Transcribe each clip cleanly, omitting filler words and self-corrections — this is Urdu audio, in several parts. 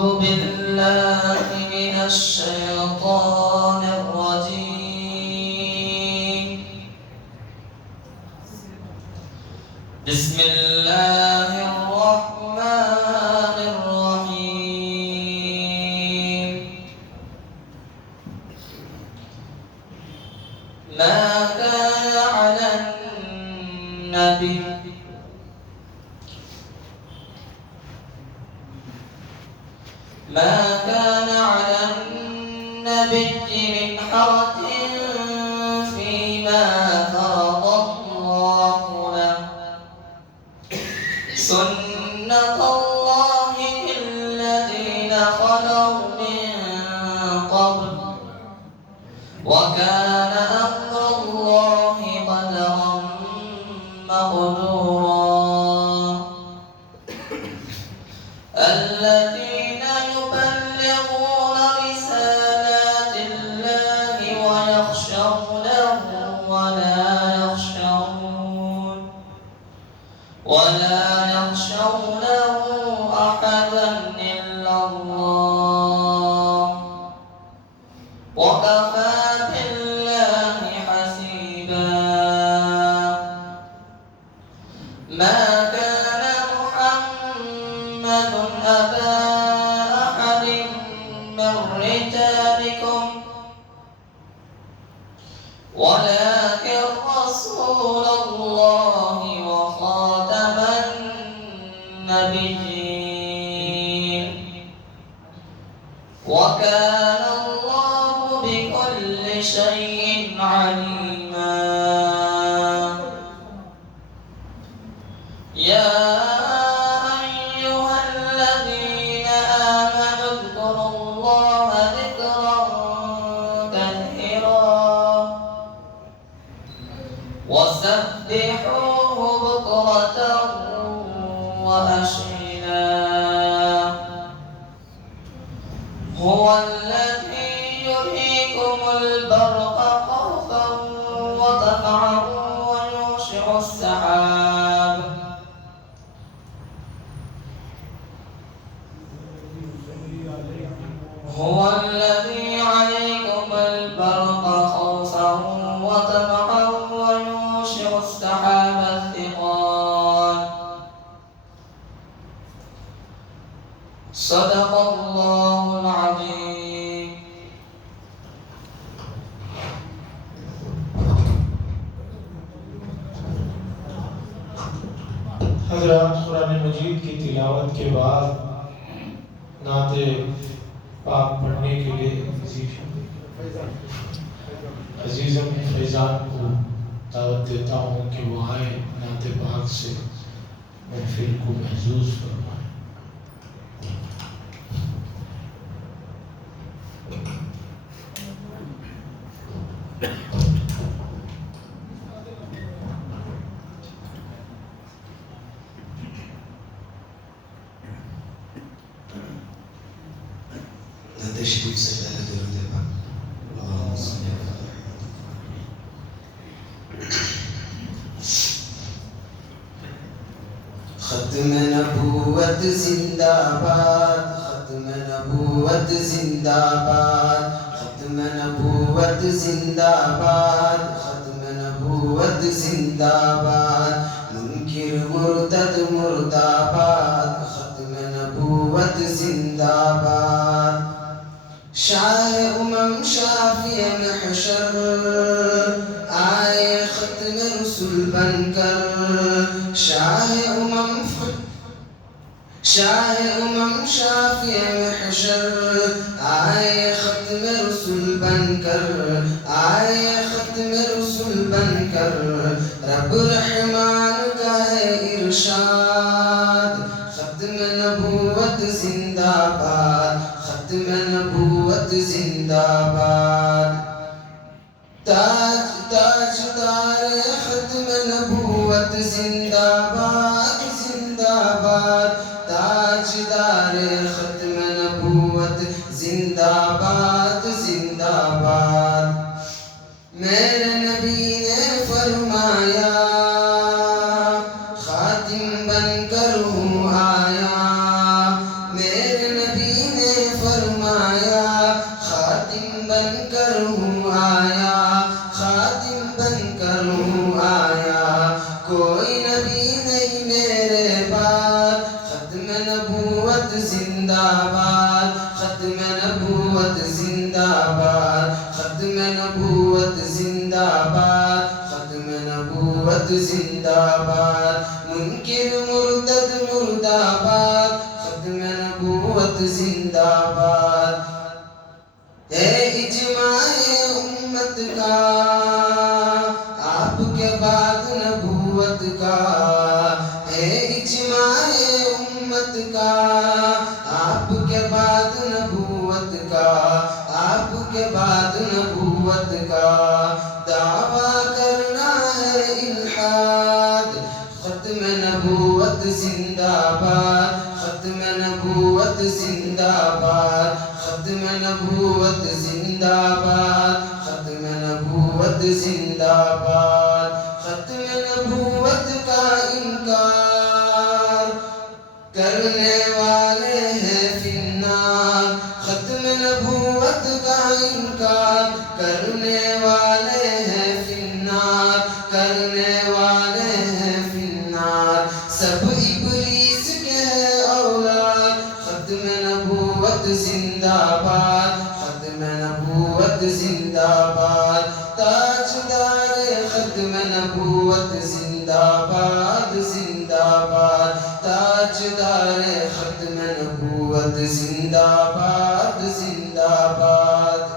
بالله من الشيطان الرجيم. بسم الله الرحمن الرحيم. ما كان على النبي من حرج فيما فرض الله له، سنة الله في الذين خلوا من قبل، وكان أمر الله قدرا مقدورا. الذين يبلغون رسالات الله ويخشونه ولا يخشونه أحدا إلا الله، وكفى بالله حسيبا. ما كان محمد أبا أحد من رجالكم ولكن رسول الله وخاتم النبيين، وكان الله بكل شيء عليما. يا أيها الذين آمنوا اذكروا الله ذكرا كثيرا وسبحوه بكرة وأصيلا. هو الذي يريكم البرق خوفا وطمعا وينشئ السحاب هو الذي عليكم البرق خوفا وطمعا وينشئ السحاب الثقال. صدق الله العظيم. حضرات، قرآن مجید کی تلاوت کے بعد نعت پاک پڑھنے کے لیے عزیزم فیضان کو دعوت دیتا ہوں کہ وہ آئے نعت پاک سے محفل کو محظوظ فرمائیں۔ تشریف سے پہلے درود پاک اللہم صلی اللہ علیہ وسلم۔ ختم نبوت زندہ باد، ختم نبوت زندہ باد، ختم نبوت زندہ باد، ختم نبوت زندہ باد، منکر مرتد مرداباد، ختم نبوت زندہ باد۔ شاہ شافی محشر آئے ختم رسول بن کر، شاہ شافی محشر آئے ختم رسول بن کر، آئے ختم رسول بن کر، رب رحمان کا ہے ارشاد، ختم نبوت زندہ باد، ختم نبوت زندہ باد۔ تاجدار ختم نبوت زندہ باد، زندہ باد، تاجدار ختم نبوت زندہ باد، زندہ باد۔ میرے نبی نے فرمایا خاتم بن کر ہوں آیا، میرے نبی نے زندہ باد، ختم نبوت زندہ باد، منکر مرتد مردہ باد، ختم نبوت زندہ باد، ہے اجماع امت کا آپ کے بعد نبوت کا، ہے اجماع امت کا آپ کے بعد نبوت کا، آپ کے بعد نبوت کا، دعویٰ کرنا ہے الحاد، ختم نبوت زندہ باد، ختم نبوت زندہ باد، ختم نبوت زندہ باد، ختم نبوت زندہ باد، ختم نبوت کا انکار کرنے والے ہیں فی النار، ختم نبوت کا انکار کرنے والے ہیں فی النار، کرنے والے ہیں فی النار، سب ابلیس کے ہیں اولاد، ختم نبوت زندہ باد، ختم نبوت زندہ باد، تاجدار ختم نبوت زندہ باد، زندہ باد، تاجدار ختم نبوت زندہ باد، زندہ باد،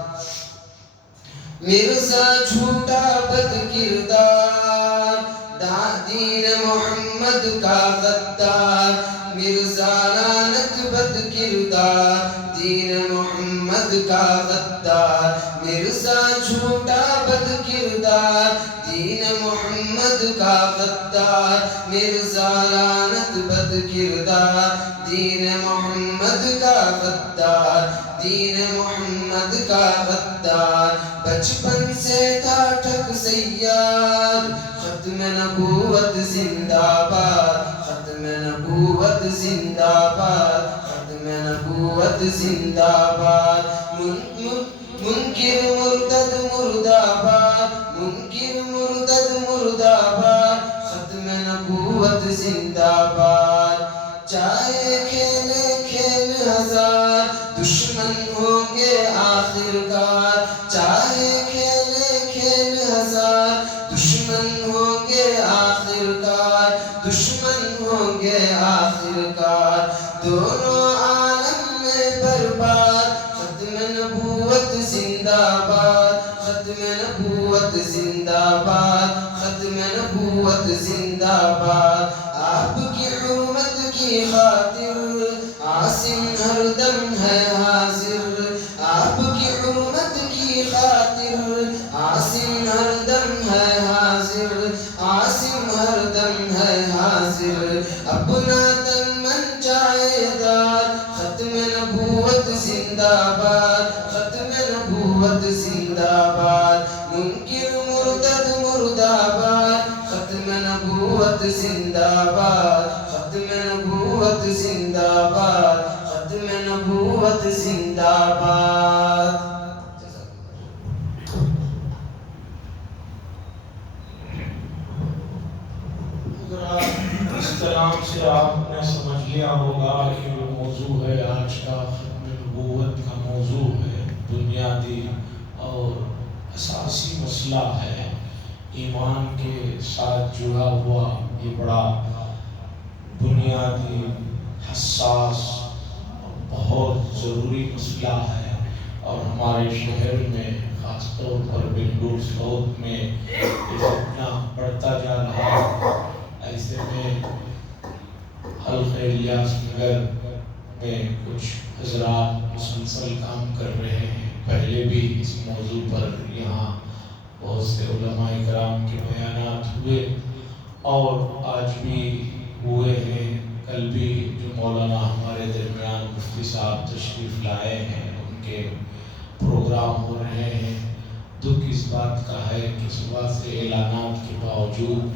مرزا جھوٹا بد کردار، دین محمد کا غدار، مرزا لعنت بد کردار، دین محمد کا غدار، مرزا جھوٹا بد کردار، دین محمد کا غدار، مرزا لعنت بد کردار، دین محمد کا غدار، دین محمد کا غدار، بچپن سے تھا ٹھگ صیاد، ختم نبوت زندہ باد، ختم نبوت زندہ باد، ختم نبوت زندہ باد، منکر مرتد مردہ باد، منکر مرتد مردہ باد، ختم نبوت زندہ باد، چاہے کھیلے کھیل ہزار، دشمن ہوں گے آخر کار، چاہے کھیلے کھیل ہزار، دشمن ہوں گے آخر کار، دشمن ہوں گے آخر کار، دونوں عالم میں برباد، ختم نبوت زندہ باد، ختم نبوت زندہ باد، ختم نبوت زندہ باد، آپ کی حرمت کی خاطر عاصم ہر دم ہے حاضر، آپ کی حرمت کی خاطر عاصم ہر دم ہے حاضر، عاصم ہر دم ہے حاضر، اپنا تن من جائے دار، ختم نبوت زندہ باد، ختم نبوت زندہ باد، منکر مرتد مردہ باد، ختم نبوت زندہ باد، ختم نبوت زندہ باد، ختم نبوت زندہ باد۔ اس کلام سے آپ نے سمجھ لیا ہوگا کہ جو موضوع ہے آج کا ختم نبوت کا موضوع ہے، بنیادی اور اساسی مسئلہ ہے، ایمان کے ساتھ جڑا ہوا یہ بڑا بنیادی حساس اور بہت ضروری مسئلہ ہے، اور ہمارے شہر میں خاص طور پر بنگلور ساؤتھ میں یہ فتنہ بڑھتا جا رہا ہے۔ ایسے میں حلقہ الیاس نگر میں کچھ حضرات مسلسل کام کر رہے ہیں، پہلے بھی اس موضوع پر یہاں بہت سے علماء کرام کے بیانات ہوئے اور آج بھی ہوئے ہیں، کل بھی جو مولانا ہمارے درمیان مفتی صاحب تشریف لائے ہیں ان کے پروگرام ہو رہے ہیں۔ دکھ اس بات کا ہے کہ صبح سے اعلانات کے باوجود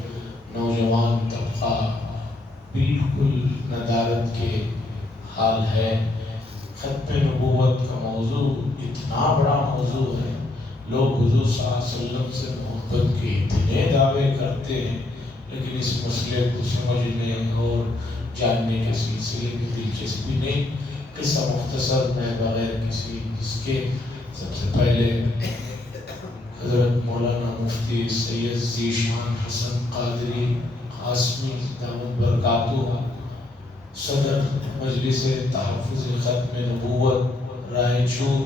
نوجوان طبقہ بالکل ندارت کے حال ہے۔ ختم نبوت کا موضوع اتنا بڑا موضوع ہے، لوگ حضور صلی اللہ علیہ وسلم سے محبت کے اتنے دعوے کرتے ہیں، لیکن اس مسئلے کو سمجھنے اور جاننے کے سلسلے میں دلچسپی نہیں۔ قصہ مختصر میں بغیر کسی اس کے سب سے پہلے حضرت مولانا مفتی سید ذیشان حسن قادری قاسمی دامت برکاتہ، صدر مجلس تحفظ ختم نبوت رائے چور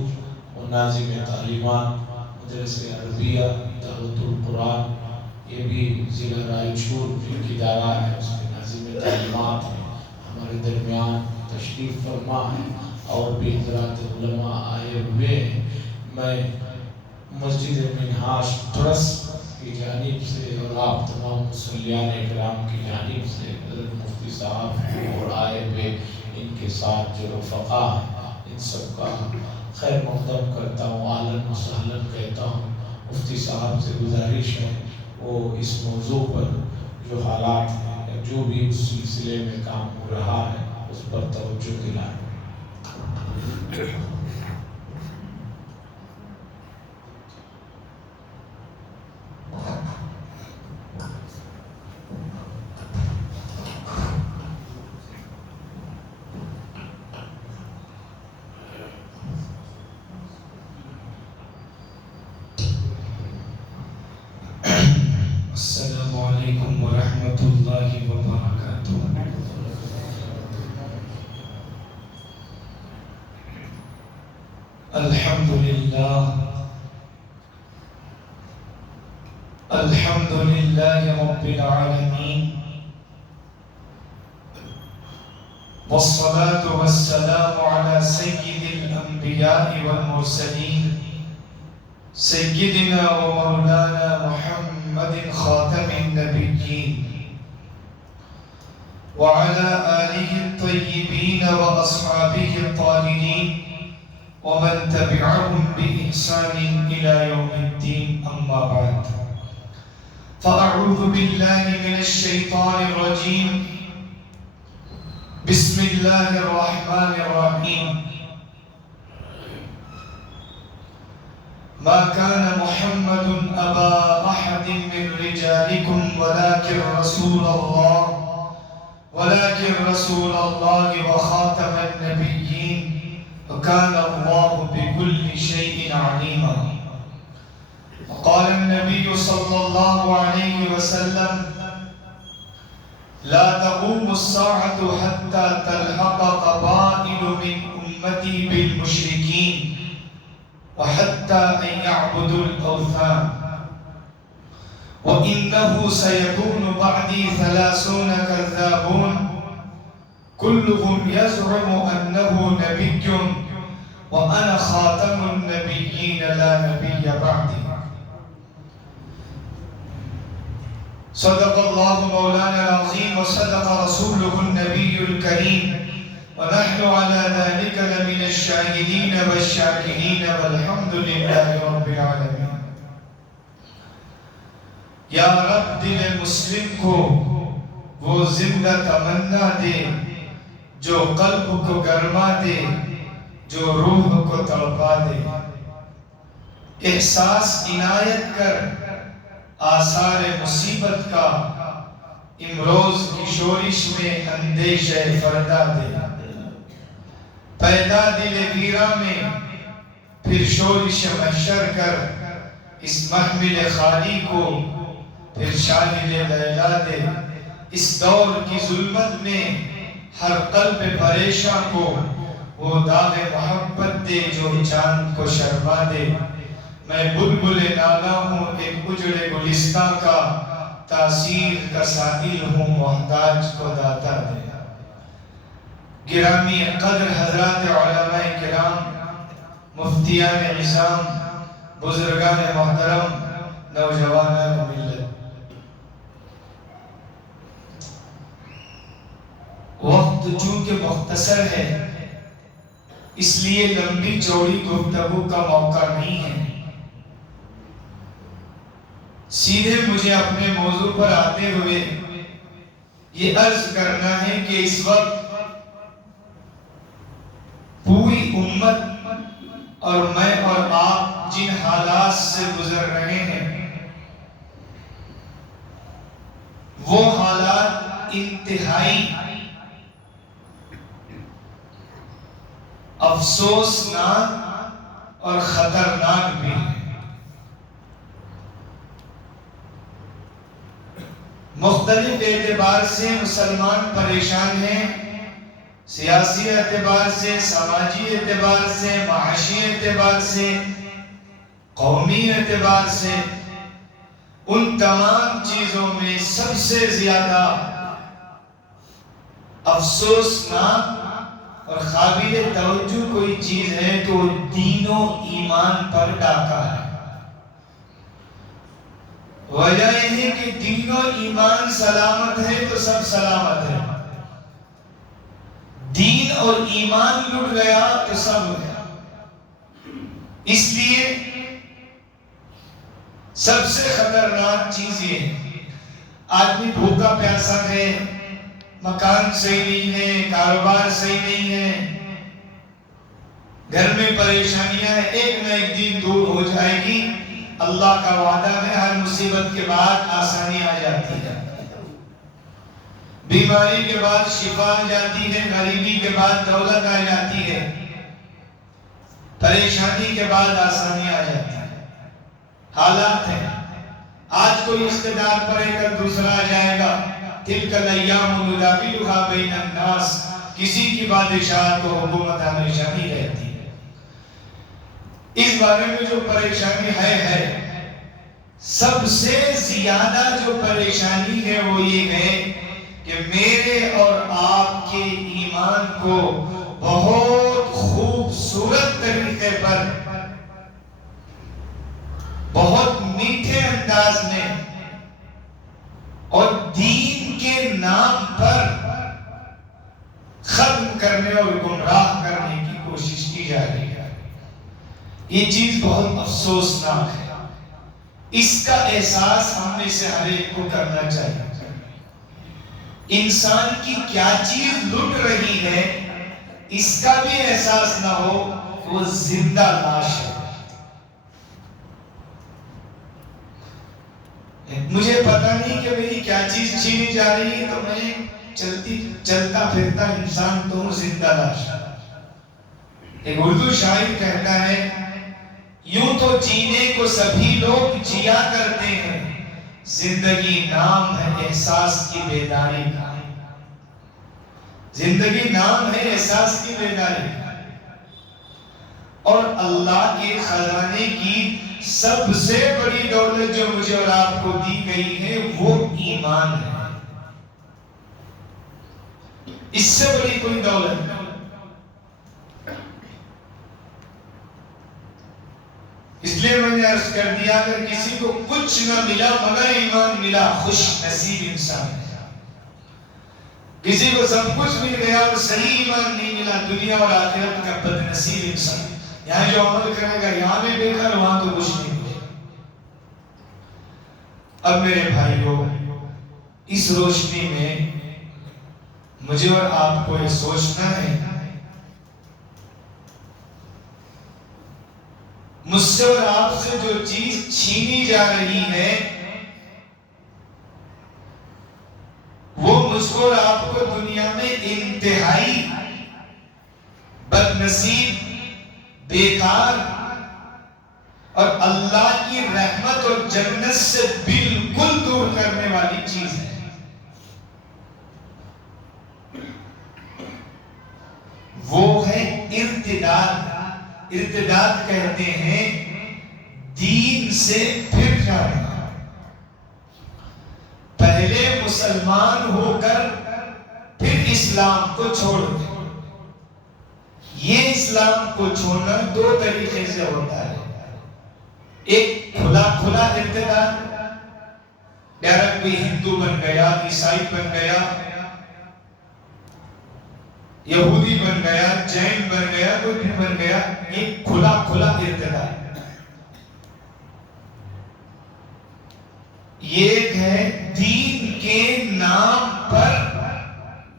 و ناظم تعلیمات مدرس عربیہ دعوت القرآن، یہ بھی ضلع رائے چور کی ادارہ ہے، اس کے ناظم تعلیمات ہیں، ہمارے درمیان تشریف فرما ہے، اور بھی حضرات علماء آئے ہوئے ہیں۔ میں مسجد منہاج ٹرسٹ کی جانب سے اور آپ تمام مصلیان اکرام کی جانب سے حضرت مفتی صاحب اور آئے ہوئے ان کے ساتھ جو رفقا ہیں ان سب کا خیر مقدم کرتا ہوں، اہلاً و سہلاً کہتا ہوں۔ مفتی صاحب سے گزارش ہے وہ اس موضوع پر جو حالات ہیں، جو بھی اس سلسلے میں کام ہو رہا ہے اس پر توجہ دلائیں۔ السلام علیکم ورحمۃ اللہ وبرکاتہ۔ الحمد للہ رب العالمین، والصلاة والسلام على سید الانبیاء والمرسلین، سیدنا و مولانا محمد خاتم النبیین، وعلى آلہ الطیبین و اصحابہ الطاہرین، ومن تبعهم بإحسان إلى يوم الدين، أما بعد، فأعوذ بالله من الشيطان الرجيم، بسم الله الرحمن الرحيم، ما كان محمد أبا أحد من رجالكم ولكن رسول الله وخاتم النبيين، وكان الله بكل شيء عليما۔ وقال النبي صلى الله عليه وسلم: لا تقوم الساعة حتى تلحق قبائل من أمتي بالمشركين وحتى أن يعبدوا الأوثان، وإنه سيكون بعدي 30 كذابون كلهم يزعم أنه نبي وأنا خاتم النبيين لا نبي بعدي۔ صدق الله مولانا العظيم وصدق رسوله النبي الكريم، ونحن على ذلك لمن الشاهدين والشاكرين، والحمد لله رب العالمين۔ یا رب دل مسلم کو وہ زندہ تمنا دے جو قلب کو گرما دے، جو روح کو تڑپا دے، احساس عنایت کر آثار مصیبت کا، امروز کی شورش میں اندیشہ فردا دے، پیدا دل ویرا میں پھر شورش محشر کر، اس محمل خالی کو پھر شاہد لیلا دے، اس دور کی ظلمت میں ہر قلب پریشاں کو وہ داغ محبت دے جو چاند کو شرما دے۔ میں بلبل نالا ہوں ایک اجڑے گلستاں کا، تاثیر کا سائل ہوں محتاج کو داتا دے۔ گرامی قدر حضرات علماء کرام، مفتیان عظام، بزرگان محترم، نوجوانان ملت، وقت چونکہ مختصر ہے اس لیے لمبی چوڑی گفتگو کا موقع نہیں ہے۔ سیدھے مجھے اپنے موضوع پر آتے ہوئے یہ عرض کرنا ہے کہ اس وقت پوری امت اور میں اور آپ جن حالات سے گزر رہے ہیں وہ حالات انتہائی افسوسناک اور خطرناک بھی ہیں۔ مختلف اعتبار سے مسلمان پریشان ہیں، سیاسی اعتبار سے، سماجی اعتبار سے، معاشی اعتبار سے، قومی اعتبار سے۔ ان تمام چیزوں میں سب سے زیادہ افسوسناک اور قابل توجہ کوئی چیز ہے تو دین و ایمان پر ڈاکہ ہے۔ وجہ یہ ہے کہ دین و ایمان سلامت ہے تو سب سلامت ہے، دین اور ایمان لٹ گیا تو سب گیا۔ اس لیے سب سے خطرناک چیز یہ ہے، آدمی بھوکا پیاسا ہے، مکان صحیح نہیں ہے، کاروبار صحیح نہیں ہے، گھر میں پریشانیاں ہیں، ایک نہ ایک دن دور ہو جائے گی۔ اللہ کا وعدہ ہے ہر مصیبت کے بعد آسانی آ جاتی ہے، بیماری کے بعد شفا آ جاتی ہے، غریبی کے بعد دولت آ جاتی ہے، پریشانی کے بعد آسانی آ جاتی ہے۔ حالات ہیں، آج کوئی اقتدار پر ہے کل دوسرا آ جائے گا۔ تلک الایام نداولها بین الناس، کسی کی بادشاہت و حکومت ہمیشہ نہیں رہتی ہے۔ اس بارے میں جو پریشانی ہے سب سے زیادہ جو پریشانی ہے وہ یہ ہے کہ میرے اور آپ کے ایمان کو بہت خوبصورت طریقے پر، بہت میٹھے انداز میں اور دین کے نام پر ختم کرنے اور گمراہ کرنے کی کوشش کی جا رہی ہے۔ یہ چیز بہت افسوسناک ہے، اس کا احساس ہم میں سے ہر ایک کو کرنا چاہیے۔ انسان کی کیا چیز لٹ رہی ہے اس کا بھی احساس نہ ہو کہ وہ زندہ لاش ہے۔ مجھے پتہ نہیں کہ میری کیا چیز چھینی جا رہی ہے تو میں چلتا پھرتا انسان تو ہوں زندہ لاش۔ ایک اردو شاعر کہتا ہے، یوں تو جینے کو سبھی لوگ جیا کرتے ہیں، زندگی نام ہے احساس کی بیداری کا۔ زندگی نام ہے احساس کی بیداری کا، اور اللہ کے خزانے کی سب سے بڑی دولت جو مجھے اور آپ کو دی گئی ہے وہ ایمان ہے۔ اس سے بڑی کوئی دولت نہیں۔ اس لیے میں نے عرض کر دیا، اگر کسی کو کچھ نہ ملا مگر ایمان ملا، خوش نصیب انسان ہے۔ کسی کو سب کچھ مل گیا اور صحیح ایمان نہیں ملا، دنیا اور آخرت کا بد نصیب انسان۔ یہاں جو عمل کرے گا یہاں بھی بےکار، وہاں تو کچھ نہیں ملے۔ اب میرے بھائیوں، اس روشنی میں مجھے اور آپ کو یہ سوچنا ہے، مجھ سے اور آپ سے جو چیز چھینی جا رہی ہے وہ مجھ کو اور آپ کو دنیا میں انتہائی بد نصیب، بیکار اور اللہ کی رحمت اور جنت سے بالکل دور کرنے والی چیز ہے۔ وہ ہے ارتداد۔ ارتداد کہتے ہیں دین سے پھر جانا، پہلے مسلمان ہو کر پھر اسلام کو چھوڑ دیں۔ یہ اسلام کو چھوڑنا دو طریقے سے ہوتا ہے، ایک کھلا کھلا ارتداد، ڈائریکٹ کوئی ہندو بن گیا، عیسائی بن گیا، یہودی بن گیا، جین بن گیا، کوئی بھی بن گیا، یہ کھلا کھلا ارتداد۔ یہ ہے دین کے نام پر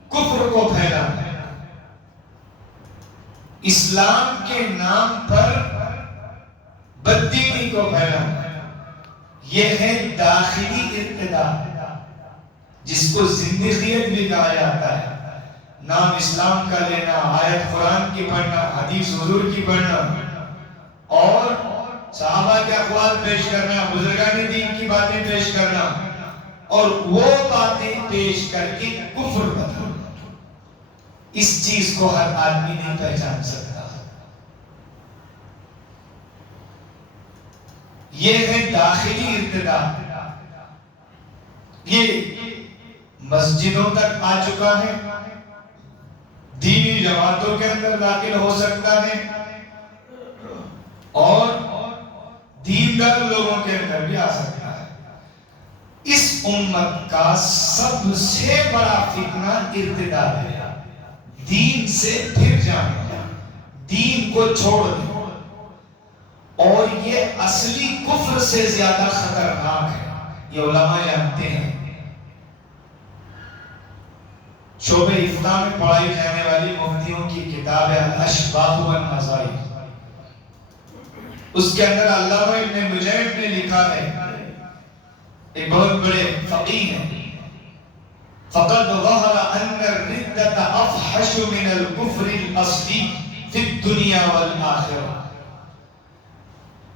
کفر کو پھیلانا، اسلام کے نام پر بددینی کو پھیلانا۔ یہ ہے داخلی ارتداد، جس کو زندگیت بھی کہا جاتا ہے۔ نام اسلام کا لینا، آیت قرآن کی پڑھنا، حدیث حضور کی پڑھنا، اور صحابہ کے اقوال پیش کرنا، بزرگان دین کی باتیں پیش کرنا، اور وہ باتیں پیش کر کے کفر بتانا، اس چیز کو ہر آدمی نہیں پہچان سکتا۔ یہ ہے داخلی ارتداد، یہ مسجدوں تک آ چکا ہے، دینی جماعتوں کے اندر داخل ہو سکتا ہے، اور دیندار لوگوں کے اندر بھی آ سکتا ہے۔ اس امت کا سب سے بڑا فتنہ ارتداد ہے، دین سے پھر جانا، دین کو چھوڑ دیں، اور یہ اصلی کفر سے زیادہ خطرناک ہے، یہ علماء جانتے ہیں۔ شعبہ افتاء میں پڑھائی جانے والی مفتیوں کی کتاب ہے الاشباح والنظائر، اس کے اندر علامہ ابن مجاہد نے لکھا ہے، ایک بہت بڑے فقیہ ہیں، فقد ظہر ان الردۃ افحش من الکفر الاصلی فی الدنیا والآخرہ۔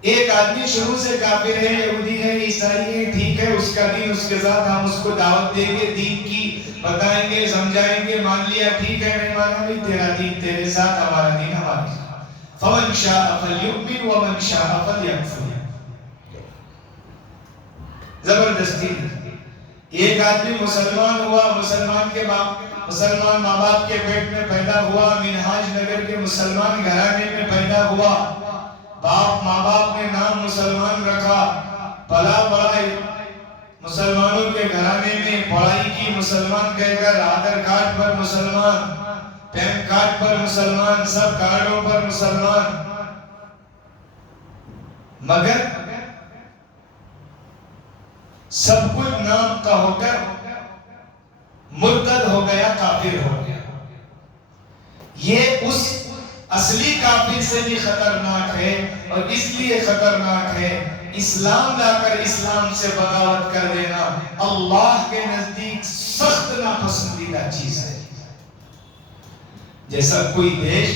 ایک آدمی شروع سے کافر ہے، یہودی ہے، عیسائی ہے، ٹھیک ہے، اس کا دین اس کے ساتھ، ہم اس کو دعوت دیں گے، دین کی بتائیں گے، سمجھائیں گے، مان لیا، ٹھیک ہے، نہیں مانا بھی، تیرا دین تیرے ساتھ، ہمارا دین ہمارے ساتھ۔ فمن شاء فلیؤمن ومن شاء فلیکفر۔ زبردستی ایک آدمی مسلمان ہوا، مسلمان ماں باپ کے پیٹ میں پیدا ہوا، منہاج نگر کے مسلمان گھرانے میں پیدا ہوا، ماں باپ نے نام مسلمان رکھا، پلا بڑا مسلمانوں کے گھرانے میں، پڑھائی کی مسلمان کہہ کر، آدھار کارڈ پر مسلمان، پین کارڈ پر مسلمان، سب کارڈوں پر مسلمان، مگر سب کچھ نام کا ہو کر مرتد ہو گیا، کافر ہو گیا۔ یہ اس اصلی کافر سے بھی خطرناک ہے، اور اس لیے خطرناک ہے اسلام لا کر اسلام سے بغاوت کر دینا اللہ کے نزدیک سخت ناپسندیدہ چیز ہے۔ جیسا کوئی دیش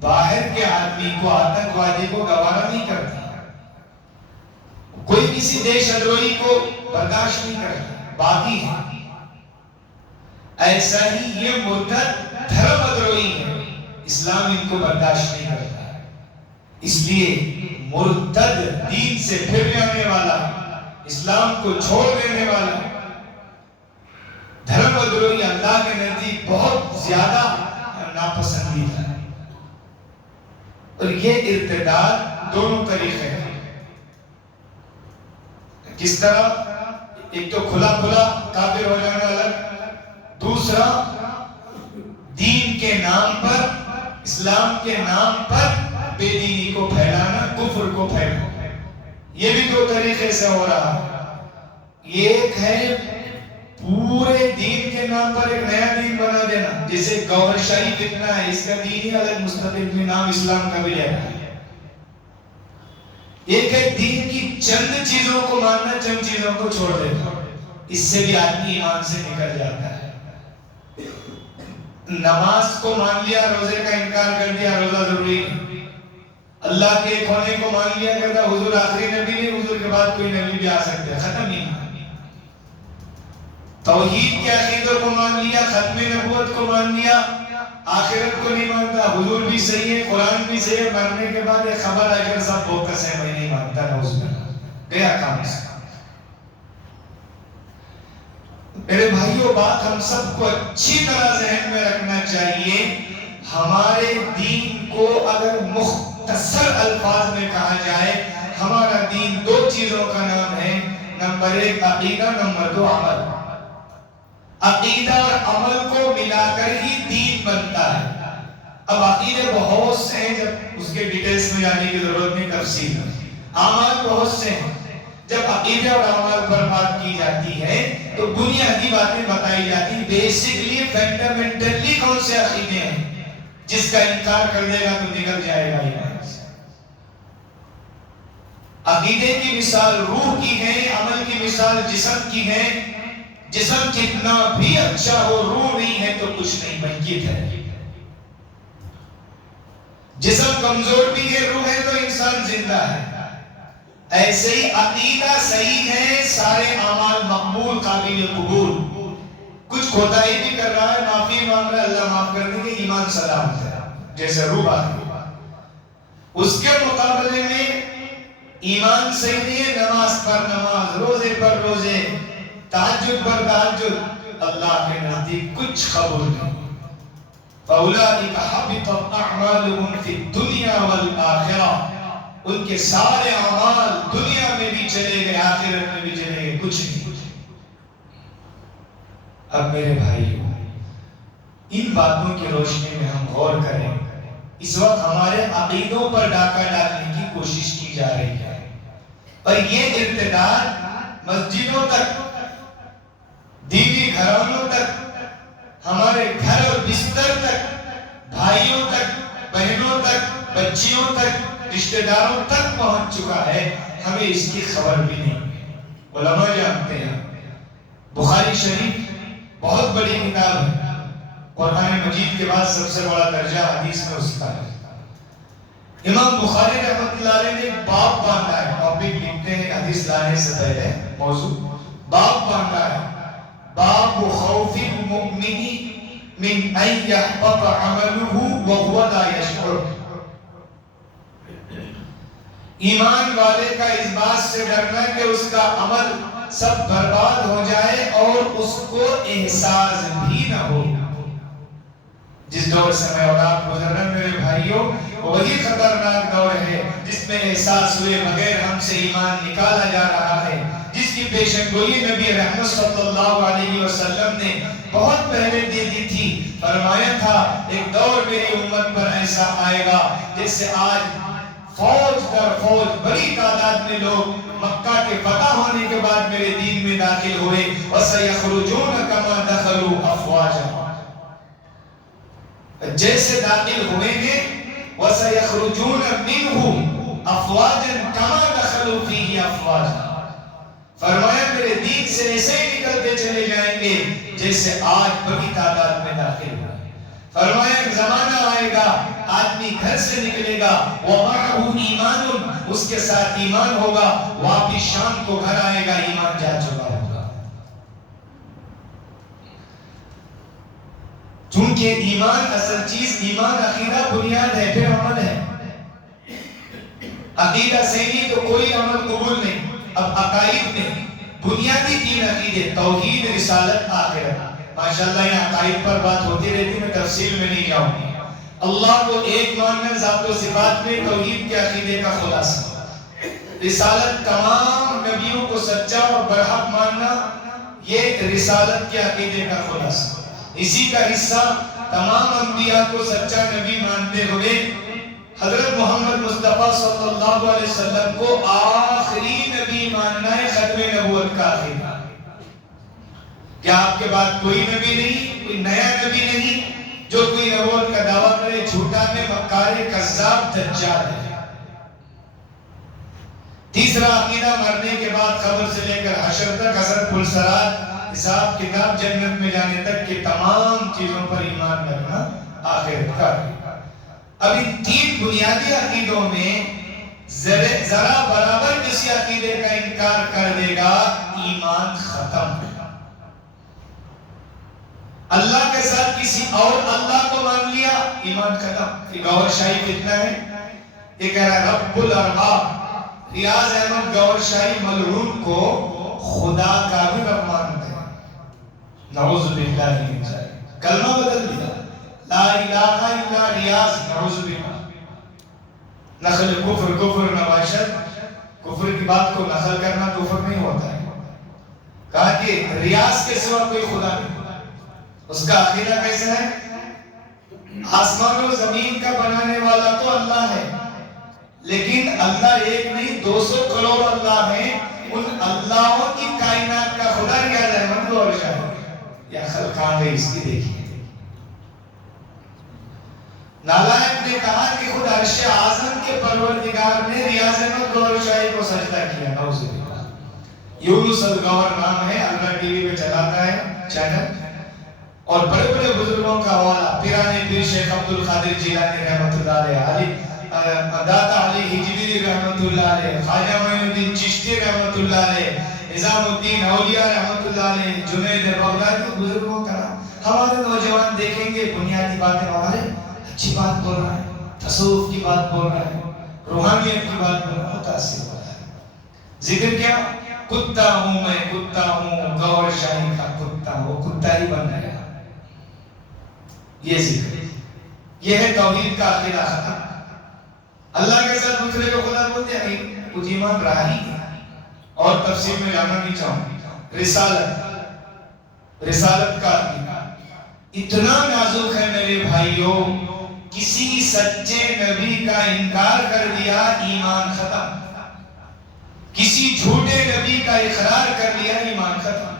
باہر کے آدمی کو، آتنکوادی کو گوارا نہیں کرتا، کوئی کسی دیش ادروہی کو برداشت نہیں کرتا، باقی ہے۔ ایسا ہی یہ مرتد دھرم ادروہی ہے، اسلام ان کو برداشت نہیں کرتا ہے۔ اس لیے مرتد، دین سے پھر جانے والا، اسلام کو چھوڑ دینے والا، دھرم ادروہی اللہ کے نزدیک بہت زیادہ ناپسندیدہ ہے۔ اور یہ ارتداد دونوں طریقے ہیں۔ کس طرح؟ ایک تو کھلا کافر ہو جانا الگ، دوسرا دین کے نام پر، اسلام کے نام پر بے دینی کو پھیلانا، کفر کو پھیلانا، یہ بھی دو طریقے سے ہو رہا ہے۔ ایک ہے پورے دین کے نام پر ایک نیا دین بنا دینا، جیسے گوہر شاہی فتنہ ہے، اس کا دین ہی الگ مستقل بھی نام اسلام کا بھی لینا ہے۔ ایک ہے دین کی چند چیزوں کو ماننا، چند چیزوں کو چھوڑ دینا، اس سے بھی آدمی ایمان سے نکل جاتا ہے۔ نماز کو مان لیا، روزے کا انکار کر دیا، روزہ ضروری نہیں۔ اللہ کے ایک ہونے کو مان لیا، کہتا حضور آخری نبی نہیں، حضور کے بعد کوئی نبی بھی آ سکتا ہے، ختم نہیں۔ توحید کے عقیدوں کو مان لیا، ختم نبوت کو مان لیا، آخرت کو نہیں مانتا، حضور بھی صحیح ہے، قرآن بھی صحیح ہے، مرنے کے بعد ایک خبر آ کر سب بوکس ہے، میں نہیں مانتا، نعوذ باللہ، گیا کام سے۔ میرے بھائیوں، بات ہم سب کو اچھی طرح ذہن میں رکھنا چاہیے، ہمارے دین کو اگر مختصر الفاظ میں کہا جائے، ہمارا دین دو چیزوں کا نام ہے، نمبر ایک عقیدہ، نمبر دو عمل۔ عقیدہ اور عمل کو ملا کر ہی دین بنتا ہے۔ اب عقیدے بہت سے ہیں، جب اس کے ڈیٹیلز میں جانے کی ضرورت نہیں، تفصیل میں۔ اعمال بہت سے ہیں، جب عقیدے اور اعمال پر بات کی جاتی ہے تو بنیادی باتیں بتائی جاتی ہیں، بیسکلی فنڈامنٹلی کون سے عقیدے ہیں، جس کا انکار کر دے گا تو نکل جائے گا ایمان سے۔ عقیدے کی مثال روح کی ہے، عمل کی مثال جسم کی ہے۔ جسم جتنا بھی اچھا ہو، روح نہیں ہے تو کچھ نہیں، میت ہے۔ جسم کمزور بھی ہے، روح ہے تو انسان زندہ ہے۔ ایسے ہی عقیدہ صحیح ہے، سارے اعمال مقبول قابل قبول. کچھ کوتاہی بھی کر رہا ہے معافی مانگ رہا ہے اللہ معاف کر دیں گے ایمان سلامت ہے جیسے روح آتی. اس کے مقابلے میں ایمان صحیح نہیں ہے نماز پر نماز روزے پر روزے تہجد پر تہجد اللہ کے نزدیک کچھ قبول نہیں. فَأُولَٰئِكَ حَبِطَتْ أَعْمَالُهُمْ فِي الدُّنْيَا وَالْآخِرَةِ ان کے سارے اعمال دنیا میں بھی چلے گئے آخرت میں بھی چلے گئے کچھ نہیں. اب میرے بھائیو ان باتوں کی روشنی میں ہم غور کریں. اس وقت ہمارے عقیدوں پر ڈاکہ ڈالنے کی کوشش کی جا رہی ہے اور یہ ارتداد مسجدوں تک دینی گھرانوں تک ہمارے گھر اور بستر تک بھائیوں تک بہنوں تک بچیوں تک رشتہ داروں تک پہنچ چکا ہے. ہمیں اس کی خبر بھی نہیں. علماء جانتے ہیں بخاری شریف بہت بڑی کتاب ہے. قرآن مجید کے بعد سب سے بڑا درجہ حدیث میں اس کا ہے. امام بخاری رحمۃ اللہ علیہ نے باب باندھا ہے. ٹاپک لکھتے ہیں حدیث لانے سے پہلے موضوع باب باندھا ہے. باب خوف المؤمن من ان يحبط عمله وهو لا يشعر. ایمان والے کا اس بات سے ڈرنا کہ اس کا عمل سب برباد ہو جائے اور اس کو احساس بھی نہ ہو. جس دور سے میں اور آپ گزر رہے ہیں میرے بھائیوں وہی خطرناک دور ہے جس میں احساس ہوئے بغیر ہم سے ایمان نکالا جا رہا ہے. جس کی پیشن گوئی نبی رحمت صلی اللہ علیہ وسلم نے بہت پہلے دے دی تھی. فرمایا تھا ایک دور میری امت پر ایسا آئے گا جس سے آج فوج در فوج بڑی تعداد میں لوگ مکہ کے فتح ہونے کے بعد میرے دین میں داخل ہوئے. وَسَيَخْرُجُونَ كَمَا دَخَلُوا أَفْوَاجًا جیسے داخل ہوئے گے وَسَيَخْرُجُونَ مِنْهُ أَفْوَاجًا كَمَا دَخَلُوا فِيهِ أَفْوَاجًا. فرمایا میرے دین سے ایسے ہی نکلتے چلے جائیں گے جیسے آج بڑی تعداد میں داخل ہوئے. فرمایا ایک زمانہ آئے گا آدمی گھر سے نکلے گا وَمَعَهُ إِيمَانٌ اس کے ساتھ ایمان ہوگا واپس شام کو گھر آئے گا ایمان جا چکا ہوگا. چونکہ ایمان اصل چیز ایمان عقیدہ بنیاد ہے پھر عمل ہے. عقیدہ صحیح نہیں تو کوئی عمل قبول نہیں. اب عقائد میں بنیادی تین عقیدے توحید رسالت آخرت. ماشاءاللہ یہ عقائد پر بات ہوتی رہتی میں تفصیل میں نہیں جاؤں گی. اللہ کو ایک ماننا ذات و صفات میں توحید کے عقیدے کا خلاصہ. رسالت تمام نبیوں کو سچا اور برحق ماننا یہ رسالت کے عقیدے کا خلاصہ. اسی کا حصہ تمام انبیاء کو سچا نبی مانتے ہوئے حضرت محمد مصطفیٰ صلی اللہ علیہ وسلم کو آخری نبی ماننا ہے ختم نبوت کا عقیدہ. کیا آپ کے بعد کوئی نبی نہیں کوئی نیا نبی نہیں جو کوئی نبوت کا دعویٰ کرے جھوٹا میں مکار کذاب دجال ہے. تیسرا عقیدہ مرنے کے بعد قبر سے لے کر حشر تک حسرت پلسرات حساب کتاب جنت میں جانے تک کے تمام چیزوں پر ایمان رکھنا آخرت کا. اب ان تین بنیادی عقیدوں میں ذرا برابر کسی عقیدے کا انکار کر دے گا ایمان ختم. اللہ کے ساتھ کسی اور اللہ کو مان لیا ایمان ختم. گوہر شاہی کتنا ہے یہ کہہ رہا ہے رب الارباب. ریاض احمد گوہر شاہی ملعون کو خدا کا بھی رب مانتے ہیں. نعوذ باللہ من ذالک. کلمہ بدل دیا لا الہ الا ریاض. نعوذ باللہ. نقل کفر کفر نباشت کفر کی بات کو نقل کرنا کفر نہیں ہوتا ہے. کہا کہ ریاض کے سوا کوئی خدا نہیں. اس کا عقیدہ کیسا ہے آسمان و زمین کا بنانے والا تو اللہ ہے لیکن اللہ ایک نہیں 200 کروڑ اللہ ہیں. ان اللہوں کی کائنات کا خدا ریاض احمد گوہر شاہی یا خلقان ہے اس کی دیکھیے. نالائق نے کہا کہ خود عرش اعظم کے پروردگار نے ریاض احمد گوہر شاہی کو سجدہ کیا. نعوذ باللہ. یونس الگوہر نام ہے اللہ ٹی وی پہ چلاتا ہے چینل اور بڑے بڑے بزرگوں کا حوالہ پیرانے پیر شیخ عبد القادر جیلانی رحمۃ اللہ علیہ داتا علی ہجویری رحمۃ اللہ علیہ خواجہ معین الدین چشتی رحمۃ اللہ علیہ نظام الدین اولیاء رحمۃ اللہ علیہ، جنید بغدادی، بزرگوں کا نام. ہمارے نوجوان دیکھیں گے بنیادی باتیں ہمارے اچھی بات بول رہا ہے، تصوف کی بات بول رہا ہے، روحانیت کی بات بول رہا ہے، متاثر ہو رہا ہے. ذکر کیا؟ کتا ہوں میں، کتا ہوں، گور شاہی کا کتا ہوں، وہ کتا ہی بن رہا ہے. یہ ذکر، یہ ہے توحید کا عقیدہ ختم. اللہ کے ساتھ دوسرے کو خدا بولتے ہیں، کچھ ایمان رہا ہی نہیں. اور تفسیر میں جانا نہیں چاہوں. رسالت کا عقیدہ اتنا نازک ہے میرے بھائیوں، کسی سچے نبی کا انکار کر دیا ایمان ختم، کسی جھوٹے نبی کا اقرار کر لیا ایمان ختم.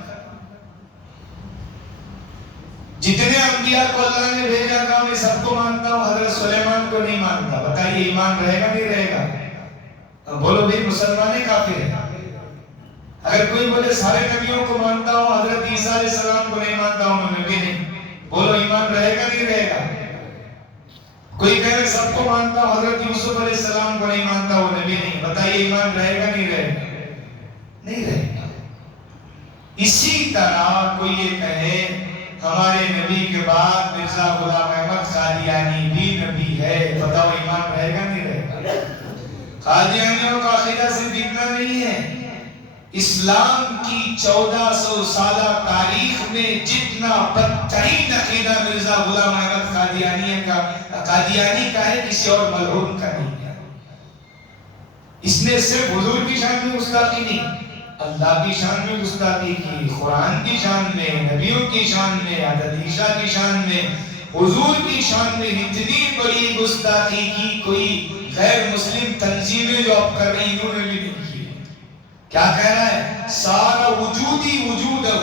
جتنے انبیاء کو اللہ نے بھیجا تھا میں سب کو مانتا ہوں، حضرت سلیمان کو نہیں مانتا. بتائیے ایمان رہے گا نہیں رہے گا؟ بولو بھائی مسلمان کافر ہے. اگر کوئی بولے سارے نبیوں کو مانتا ہوں، حضرت عیسیٰ علیہ السلام کو نہیں مانتا ہوں، میں نبی نہیں، بولو ایمان رہے گا نہیں رہے گا؟ کوئی کہے سب کو مانتا ہوں، حضرت یوسف علیہ السلام کو نہیں مانتا، وہ نبی نہیں. بتائیے ایمان رہے گا نہیں رہے گا؟ نہیں رہے گا. اسی طرح کوئی یہ کہے ہمارے نبی کے بعد مرزا غلام احمد قادیانی بھی نبی ہے، بتاؤ ایمان رہے گا نہیں رہے گا؟ قادیانیوں کا عقیدہ صرف اتنا نہیں ہے، اسلام کی 1400 سالہ تاریخ میں جتنا بدترین عقیدہ مرزا غلام احمد قادیانی کا ہے، کسی اور ملعون کا نہیں ہے. اس نے صرف حضور کی شان میں گستاخی نہیں، اللہ کی شان میں گستاخی کی، قرآن کی شان میں، نبیوں کی شان میں، حضرت عیسیٰ کی شان میں، حضور کی شان میں اتنی بڑی گستاخی کی کوئی غیر مسلم تنظیمیں جو اب کر رہی انہوں نے بھی نہیں کی. کیا کہہ رہا ہے؟ سارا وجودی وجودہ،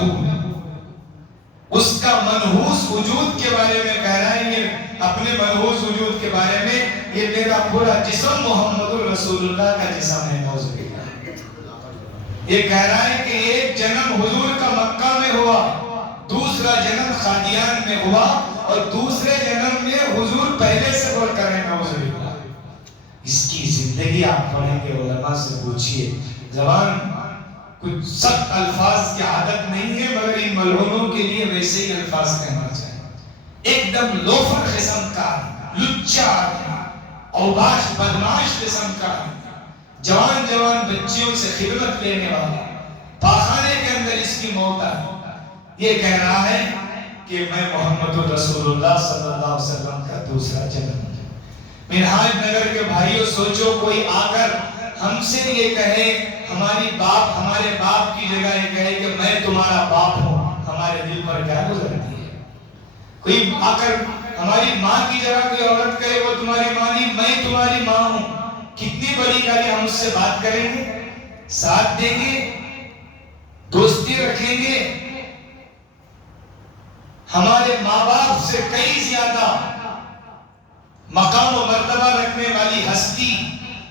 اس کا منحوس وجود کے بارے میں کہہ رہا ہے، یہ اپنے منحوس وجود کے بارے میں، یہ میرا پورا جسم محمد الرسول اللہ کا جسم ہے. نعوذ باللہ. یہ کہہ رہا ہے کہ ایک جنم حضور کا مکہ میں ہوا، دوسرا جنم قادیان میں ہوا، اور دوسرے جنم میں حضور پہلے سے بڑھ کر ہے. نعوذ باللہ. اس کی زندگی آپ پڑھیں گے، علماء سے پوچھئے. زبان کچھ سخت الفاظ کی عادت نہیں ہے، مگر ان ملعونوں کے لیے ویسے ہی الفاظ کہنا چاہیے. ایک دم لوفر قسم کا، لچا، اوباش بدماش قسم کا، جوان بچیوں سے خدمت لینے والا، پاخانے کے اندر اس کی موت ہے. یہ کہہ رہا ہے کہ میں محمد رسول اللہ صلی اللہ علیہ وسلم کا دوسرا جنم ہوں. منہاج نگر کے بھائیوں، سوچو کوئی آ کر ہم سے یہ کہے، ہمارے باپ کی جگہ یہ کہے کہ میں تمہارا باپ ہوں، ہمارے دل پر کیا گزرتی ہے؟ کوئی آ کر ہماری ماں کی جگہ کوئی عورت کہے وہ تمہاری ماں نہیں، میں تمہاری ماں ہوں، کتنی بڑی گالی. ہم اس سے بات کریں گے، ساتھ دیں گے، دوستی رکھیں گے. ہمارے ماں باپ سے کئی زیادہ مقام و مرتبہ رکھنے والی ہستی،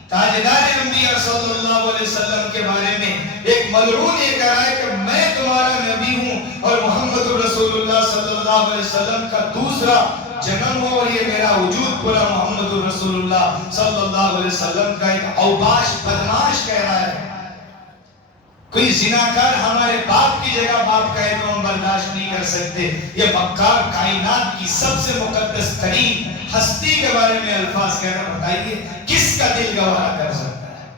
تاجدار انبیاء صلی اللہ علیہ وسلم کے بارے میں ایک ملعون یہ کہہ رہا ہے کہ میں تمہارا نبی ہوں اور محمد رسول اللہ صلی اللہ علیہ وسلم کا دوسرا جنم ہو، اور یہ میرا وجود پورا محمد رسول اللہ صلی اللہ علیہ وسلم کا ایک اوباش بدماش کہہ رہا ہے. کوئی زناکار ہمارے باپ کی جگہ باپ کہے تو ہم برداشت نہیں کر سکتے. یہ مکار کائنات کی سب سے مقدس ترین ہستی کے بارے میں الفاظ کہنا، بتائیے کس کا دل گوارا کر سکتا ہے؟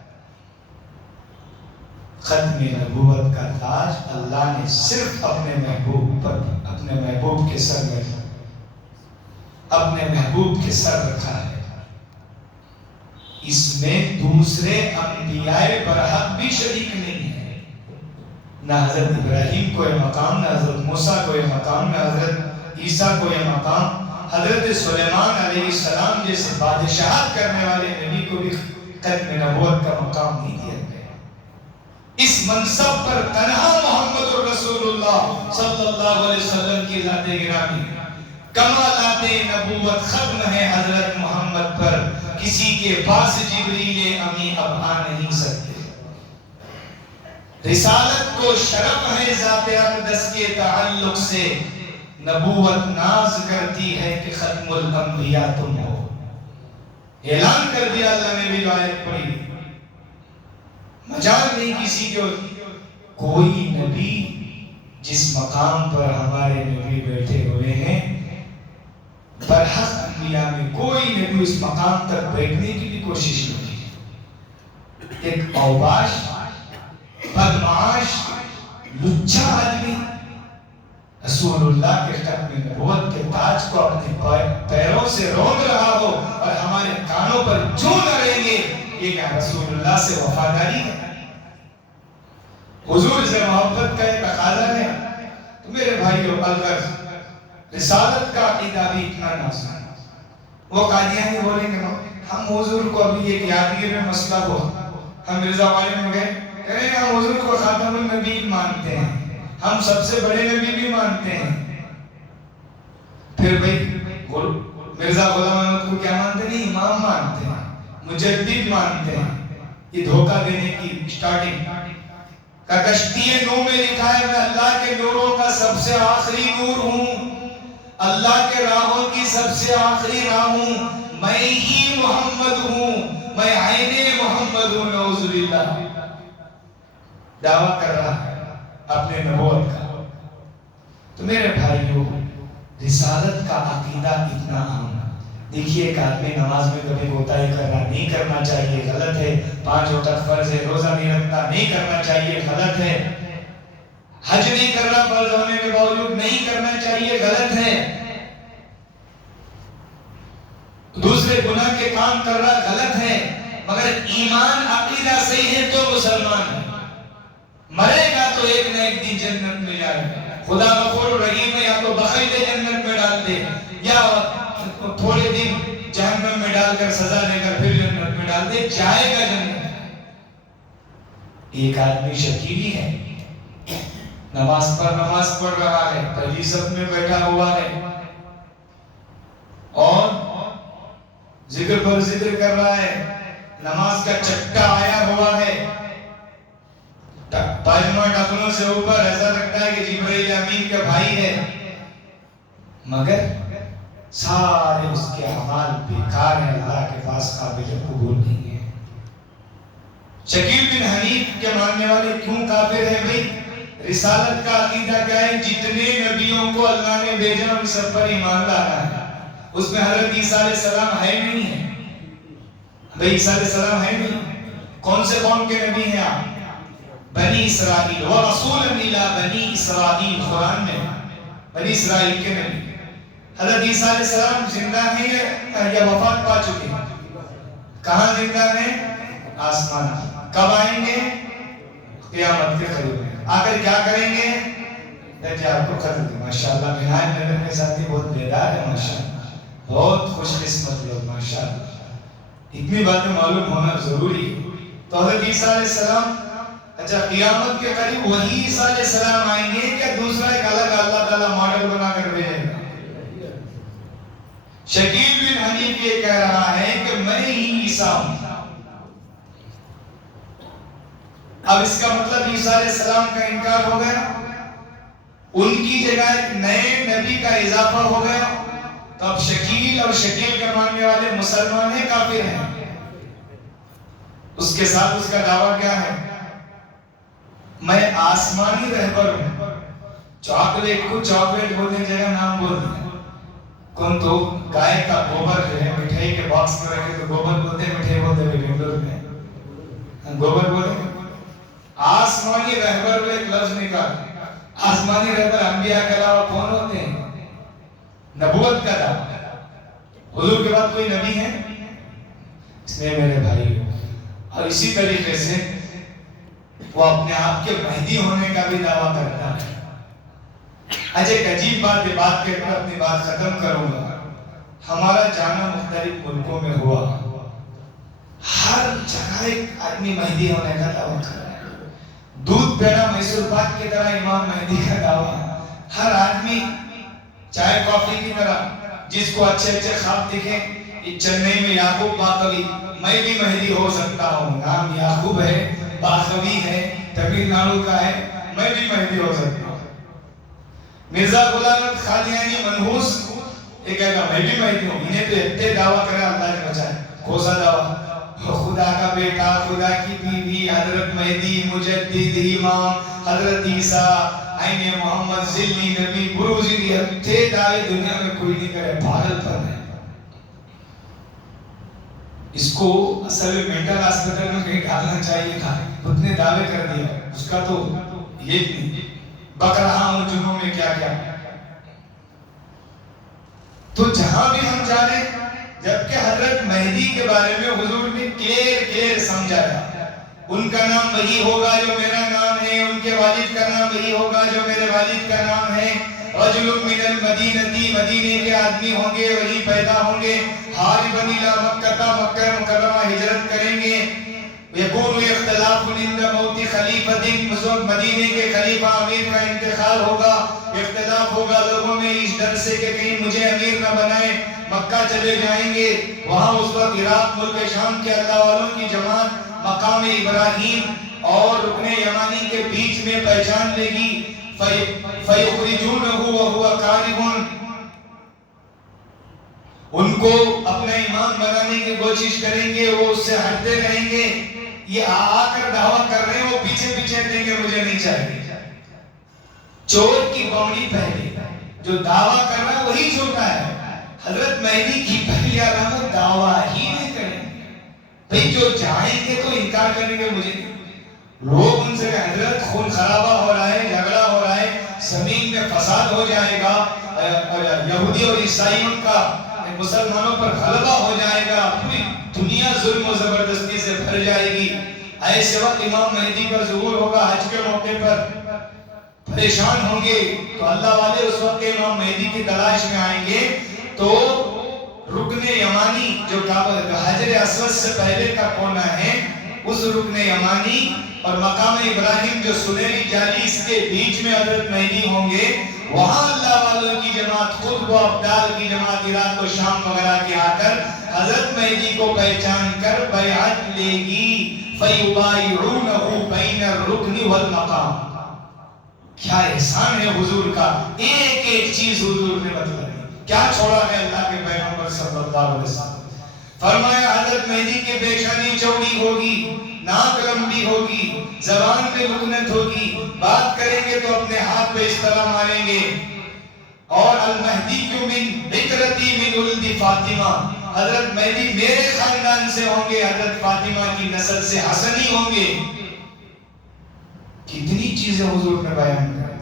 ختم نبوت کا تاج اللہ نے صرف اپنے محبوب کے سر میں اپنے محبوب کے سر رکھا ہے. اس میں دوسرے انبیاء برحق بھی شریک نہیں ہے. نہ حضرت ابراہیم کو یہ مقام، نہ حضرت موسیٰ کو یہ مقام، نہ حضرت عیسیٰ کو یہ مقام. حضرت سلیمان علیہ السلام جیسے بادشاہت کرنے والے نبی کو بھی ختم نبوت کا مقام نہیں دیا گیا. اس منصب پر تنہا محمد رسول اللہ صلی اللہ علیہ وسلم کی ذات گرامی، کمالات نبوت ختم ہے حضرت محمد پر. کسی کے پاس جبریل امی اب آ نہیں سکتے. رسالت کو شرف ہے ذات اقدس کے تعلق سے، نبوت ناز کرتی ہے کہ ختم الانبیاء تم ہو. اعلان کر دیا اللہ نے بھی جو آیت پڑھی، مجال نہیں کسی کو کوئی نبی جس مقام پر ہمارے نبی بیٹھے ہوئے ہیں، برحق انبیاء میں کوئی نبی اس مقام تک بیٹھنے کی بھی کوشش نہیں کی۔ ایک اوباش، بدمعاش، لچا آدمی رسول اللہ کے ختم نبوت کے تاج کو اپنے پیروں سے روند رہا ہو اور ہمارے کانوں پر چوں لڑیں گے، یہ کیا رسول اللہ سے وفاداری ہے؟ حضور سے محبت کا ایک تقاضا ہے۔ تو میرے بھائیو، الغرض رسالت کا عقیدہ بھی اتنا نازک ہے۔ وہ قادیانی بولیں گے ہم حضور کو ابھی ایک یادگیر میں مسئلہ ہوا، ہم مرزا والے میں گئے، کہہ رہے ہیں ہم حضور کو خاتم النبیین مانتے ہیں، ہم سب سے بڑے نبی بھی مانتے ہیں۔ پھر بھائی مرزا غلام احمد کو کیا مانتے نہیں؟ امام مانتے ہیں، مجدد مانتے ہیں۔ یہ دھوکہ دینے کی سٹارٹنگ کا کشتی نو میں لکھا ہے میں اللہ کے نوروں کا سب سے آخری نور ہوں، اللہ کے راہوں کی سب سے آخری راہ ہوں، میں ہی محمد ہوں، میں عین محمد ہوں، نعوذ باللہ۔ دعویٰ کر رہا ہے اپنے نبوت کا۔ تو میرے بھائیو، رسالت کا عقیدہ اتنا عام ہے۔ دیکھیے ایک آدمی نماز میں کبھی کوتاہی کر رہا، نہیں کرنا چاہیے، غلط ہے۔ 5 وقت فرض ہے، روزہ نہیں رکھتا، نہیں کرنا چاہیے، غلط ہے۔ حج نہیں کرنا فرض ہونے کے باوجود، نہیں کرنا چاہیے، غلط ہے۔ دوسرے گناہ کے کام کر رہا، غلط ہے۔ مگر ایمان عقیدہ صحیح ہے تو مسلمان ہے، مرے گا تو ایک نہ ایک دن جنت میں جائے گا۔ خدا غفور رحیم ہے، یا تو بخیر جنت میں ڈال دے یا تھوڑے دن جہنم میں ڈال کر سزا دے کر پھر جنت میں ڈال دے، جائے گا جنت۔ ایک آدمی شکیلی ہے، نماز پڑھ رہا ہے، پہلی صف میں بیٹھا ہوا ہے اور ذکر پر ذکر کر رہا ہے، نماز کا چٹا آیا ہوا ہے، پاجمہ ٹکنوں سے اوپر، ایسا لگتا ہے کہ جبرائیل امین کا بھائی ہے، مگر سارے اس کے اعمال بیکار ہیں، اللہ کے پاس قابل قبول نہیں ہے۔ شکیل بن حنیف کے ماننے والے کیوں کافر ہیں بھائی؟ رسالت کا عقیدہ کیا ہے؟ جتنے نبیوں کو اللہ نے بھیجا ان سب پر ایمان لانا ہے۔ اس میں حضرت عیسیٰ علیہ السلام ہے نہیں ہے بھائی، عیسیٰ علیہ السلام ہے نہیں۔ کون سے قوم کے نبی ہیں آپ؟ بنی اسرائیل، وَرَسُولًا إِلَىٰ بَنِي إِسْرَائِيلَ، قرآن میں بنی اسرائیل کے نبی۔ حضرت عیسیٰ علیہ السلام زندہ ہیں یا وفات پا چکے ہیں؟ کہاں زندہ ہیں؟ آسمان۔ کب آئیں گے؟ قیامت کے قریب آ کر کیا کریں گے؟ دجال کو قتل دیں۔ ماشاءاللہ منہاج نگر کے ساتھی بہت بیدار ہے، ماشاءاللہ بہت خوش قسمت لوگ، ماشاءاللہ اتنی باتیں معلوم ہونا ضروری ہے۔ تو حضرت عیسیٰ علیہ السلام، اچھا قیامت کے قریب وہی عیسیٰ علیہ السلام آئیں گے کہ دوسرا ایک الگ اللہ تعالیٰ ماڈل بنا کر بھیجے گا؟ شکیل بن حنیف یہ کہہ رہا ہے کہ میں ہی عیسیٰ ہوں۔ اب اس کا مطلب عیسیٰ علیہ السلام کا انکار ہو گیا، ان کی جگہ ایک نئے نبی کا اضافہ ہو گیا، تو اب شکیل اور شکیل کے ماننے والے مسلمان ہیں، کافر ہیں؟ اس کے ساتھ اس کا دعویٰ کیا ہے؟ میں آسمانی رہبر ہوں۔ چاکلیٹ کو چاکلیٹ بولنے جگہ نام بول دیں، کون تو گائے کا گوبر جو ہے مٹھائی کے باکس میں رکھے تو گوبر بولتے ہیں، مٹھائی بولتے ہیں بنگلور میں گوبر بولتے ہیں۔ آسمانی رہبر میں ایک لفظ نکال، آسمانی رہبر انبیاء کے علاوہ کون ہوتے ہیں؟ نبوت کا دعویٰ، حضور کے بعد کوئی نبی ہے؟ اس لیے میرے بھائی، اور اسی طریقے سے وہ اپنے آپ کے مہدی ہونے کا بھی دعویٰ کرتا ہے۔ آج ایک عجیب بات کے پر اپنی بات ختم کروں گا۔ ہمارا جانا مختلف ملکوں میں ہوا، ہر جگہ ایک آدمی مہدی ہونے کا دعویٰ کر رہا ہے، دودھ پینا میسور پاک کی طرح امام مہدی کا دعویٰ، ہر آدمی چائے کافی کی طرح، جس کو اچھے اچھے خواب دکھیں، چنئی میں یعقوب باقوی، میں بھی مہدی ہو سکتا ہوں، نام یعقوب ہے، باقوی ہے، تمل ناڈو کا ہے، میں بھی مہدی ہو سکتا ہوں۔ مرزا غلام احمد قادیانی منحوس یہ کہتا میں بھی مہدی ہوں، انہیں تو اتنے دعویٰ کرے اللہ نے بچائے، کھوسا دعویٰ، خدا کا بیٹا، خدا کی بیوی، حضرت مہدی، مجدد، امام، حضرت عیسیٰ، عین محمد، ذلی نبی، بروز تھے دعوے دنیا میں کوئی نہیں کرے، پاگل پر ہے۔ اس کو اصل میں مینٹل ہاسپٹل میں کہیں ڈالنا چاہیے تھا، اتنے دعوے کر دیا، اس کا تو یہ نہیں بک رہا ہوں جنوں میں کیا کیا۔ تو جہاں بھی ہم جا رہے ہیں، جبکہ حضرت مہدی کے بارے میں حضور نے کلیئر سمجھایا، ان کا نام وہی ہوگا جو میرا نام ہے، ان کے والد کا نام وہی ہوگا جو میرے والد کا نام ہے، رجل من المدینتی، مدینے کے آدمی ہوں گے، وہی پیدا ہوں گے، حاربا الی مکہ، مکہ مکرمہ ہجرت کریں گے، یکون اختلاف عند موت خلیفۃ، مدینے کے خلیفہ امیر کا انتقال ہوگا، اختلاف ہوگا لوگوں میں اس ڈر سے کہ کہیں مجھے امیر نہ بنائے، مکہ چلے جائیں گے، وہاں اس وقت عراق ملک شام کے اللہ والوں کی جماعت مقام ابراہیم اور رکن یمانی کے بیچ میں پہچان لے گی، فَيُخْرِجُونَهُ وَهُوَ كَارِهٌ، ان کو اپنا امام بنانے کی کوشش کریں گے، وہ اس سے ہٹتے رہیں گے، یہ آ کر دعویٰ کر رہے ہیں، وہ پیچھے پیچھے دیں گے مجھے نہیں چاہیے۔ چور کی بوڑی پہلے، جو دعویٰ کر رہا ہے وہی جھوٹا ہے۔ حضرت مہدی کی پہلی علامت دعویٰ ہی نہیں کریں گے، بھئی جو جائیں گے تو انکار کریں گے مجھے نہیں۔ لوگ ان سے حضرت خون خرابہ ہو رہا ہے، جھگڑا ہو رہا ہے، زمین میں فساد ہو جائے گا، یہودی اور عیسائیوں کا مسلمانوں پر غلبہ ہو جائے گا، پوری دنیا ظلم و زبردستی سے بھر جائے گی، ایسے وقت امام مہدی کا ظہور ہوگا، حج کے موقع پر پریشان ہوں گے، تو اللہ والے اس وقت امام مہدی کی تلاش میں آئیں گے، تو رکن یمانی جو حجر اسود سے پہلے کا کونا ہے، اس رکن یمانی اور مقام ابراہیم جو سنہری جالی اس کے بیچ میں حضرت مہدی ہوں گے، وہاں اللہ والوں کی جماعت، خود و ابدال کی جماعت عراق و شام وغیرہ کے آ کر حضرت مہدی کو پہچان کر بیعت لے گی، فَيُبَايِعُونَهُ بَيْنَ الرُّكْنِ وَالْمَقَامِ۔ کیا احسان ہے حضور کا، ایک ایک چیز حضور نے بتلائی، کیا چھوڑا ہے اللہ کے پیغمبر صلی اللہ علیہ وسلم۔ فرمایا حضرت مہدی کی پیشانی چوڑی ہوگی، ناک لمبی ہوگی، زبان پہ لکنت ہوگی، بات کریں گے تو اپنے ہاتھ پہ اس طرح ماریں گے، اور المہدی من بکرتی من ولد فاطمہ، حضرت مہدی میرے خاندان سے ہوں گے، حضرت فاطمہ کی نسل سے حسنی ہوں گے۔ کتنی چیزیں حضور نے بیان کر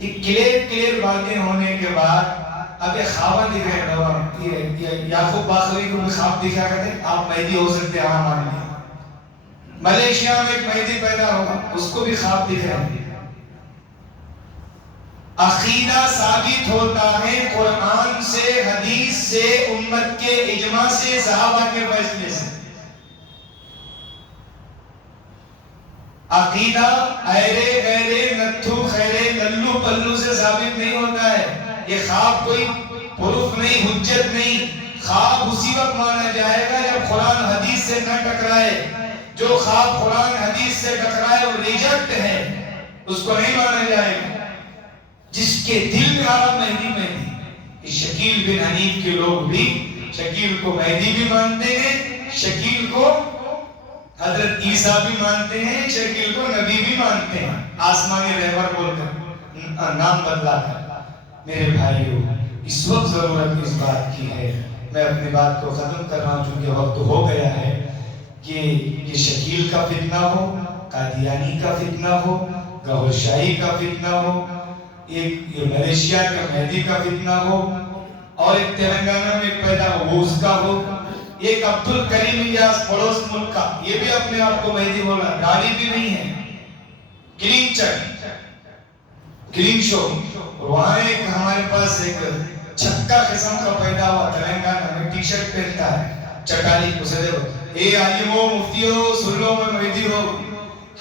دی، کلیئر باتیں ہونے کے بعد اب ایک خواب دکھ رہے ہیں، یعقوب باخوی کو بھی خواب دکھا کرتے ہیں، آپ مہدی ہو سکتے ہیں، ہاں مان لیں۔ ملیشیا میں ایک مہدی پیدا ہوگا، اس کو بھی خواب دکھ رہے ہیں۔ عقیدہ ثابت ہوتا ہے قرآن سے، حدیث سے، امت کے اجماع سے، صحابہ کے فیصلے سے۔ عقیدہ ایرے غیرے نتھو خیرے للو پلو سے ثابت نہیں ہوتا ہے، یہ خواب کوئی پروف نہیں، حجت نہیں، خواب اسی وقت مانا جائے گا جب قرآن حدیث سے نہ ٹکرائے، جو خواب قرآن حدیث سے ٹکرائے وہ ریجیکٹ ہے، اس کو نہیں مانا جائے گا۔ جس کے دل میں آ رہا مہدی مہدی، شکیل بن حنیف کے لوگ بھی شکیل کو مہدی بھی مانتے ہیں، شکیل کو حضرت عیسیٰ بھی مانتے ہیں، شکیل کو نبی بھی مانتے ہیں، آسمانی رہبر بول کر نام بدلا کر۔ میرے بھائیو، اس وقت ضرورت اس بات کی ہے، میں اپنی بات کو ختم کر رہا ہوں چونکہ وقت ہو گیا ہے، کہ یہ شکیل کا فتنہ ہو، قادیانی کا فتنہ ہو، گہر شاہی کا فتنہ ہو، ایک یہ ملیشیا کا مہدی کا فتنہ ہو، اور ایک تلنگانہ میں پیدا ہو اس کا ہو، ایک عبد الکریم الیاس پڑوس ملک کا، یہ بھی اپنے آپ کو مہدی بولا، داڑھی بھی نہیں ہے، گرین شو، اور وہاں ایک ہمارے پاس ایک چھکا قسم کا پیدا ہوا تلنگانہ میں، ٹی شرٹ پہنتا ہے، چٹالی اسے دیکھو، اے عالموں مفتیوں سن لو میں مہدی ہو،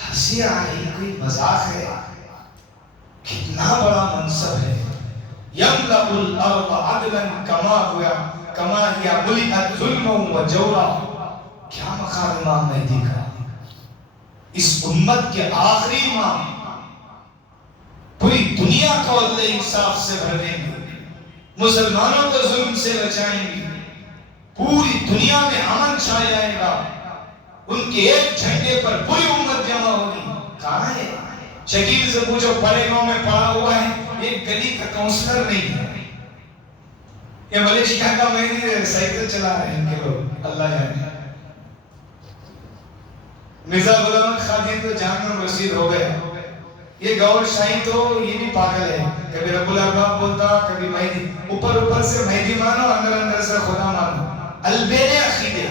ہنسی آ رہی، کوئی مذاق ہے، کتنا بڑا منصب ہے، یملأ الارض عدلا کما ہی ملئت ظلم و جورا، کیا مقام امام مہدی کا، اس امت کے آخری امام، پوری دنیا کو عدل انصاف سے بھر دیں گے، مسلمانوں کو ظلم سے بچائیں گے، پوری دنیا میں امن چھا جائے گا، ان کے ایک جھنڈے پر پوری امت جمع ہوگی. کہاں ہے؟ شکیل سے پوچھو، بڑے گاؤں میں پڑا ہوا ہے، ایک گلی کا کاؤنسلر نہیں ہے. یہ ملیشیا کا مہندی سائیکل چلا رہے ہیں ان کے لوگ، اللہ جانے. مرزا غلام احمد خان تو جہنم رسید ہو گئے. یہ گور شاہی تو یہ بھی پاگل ہے، کبھی رب الارباب بولتا، کبھی مہدی. اوپر سے مہدی مانو، اندر سے خدا مانو. البیرے عقیدے.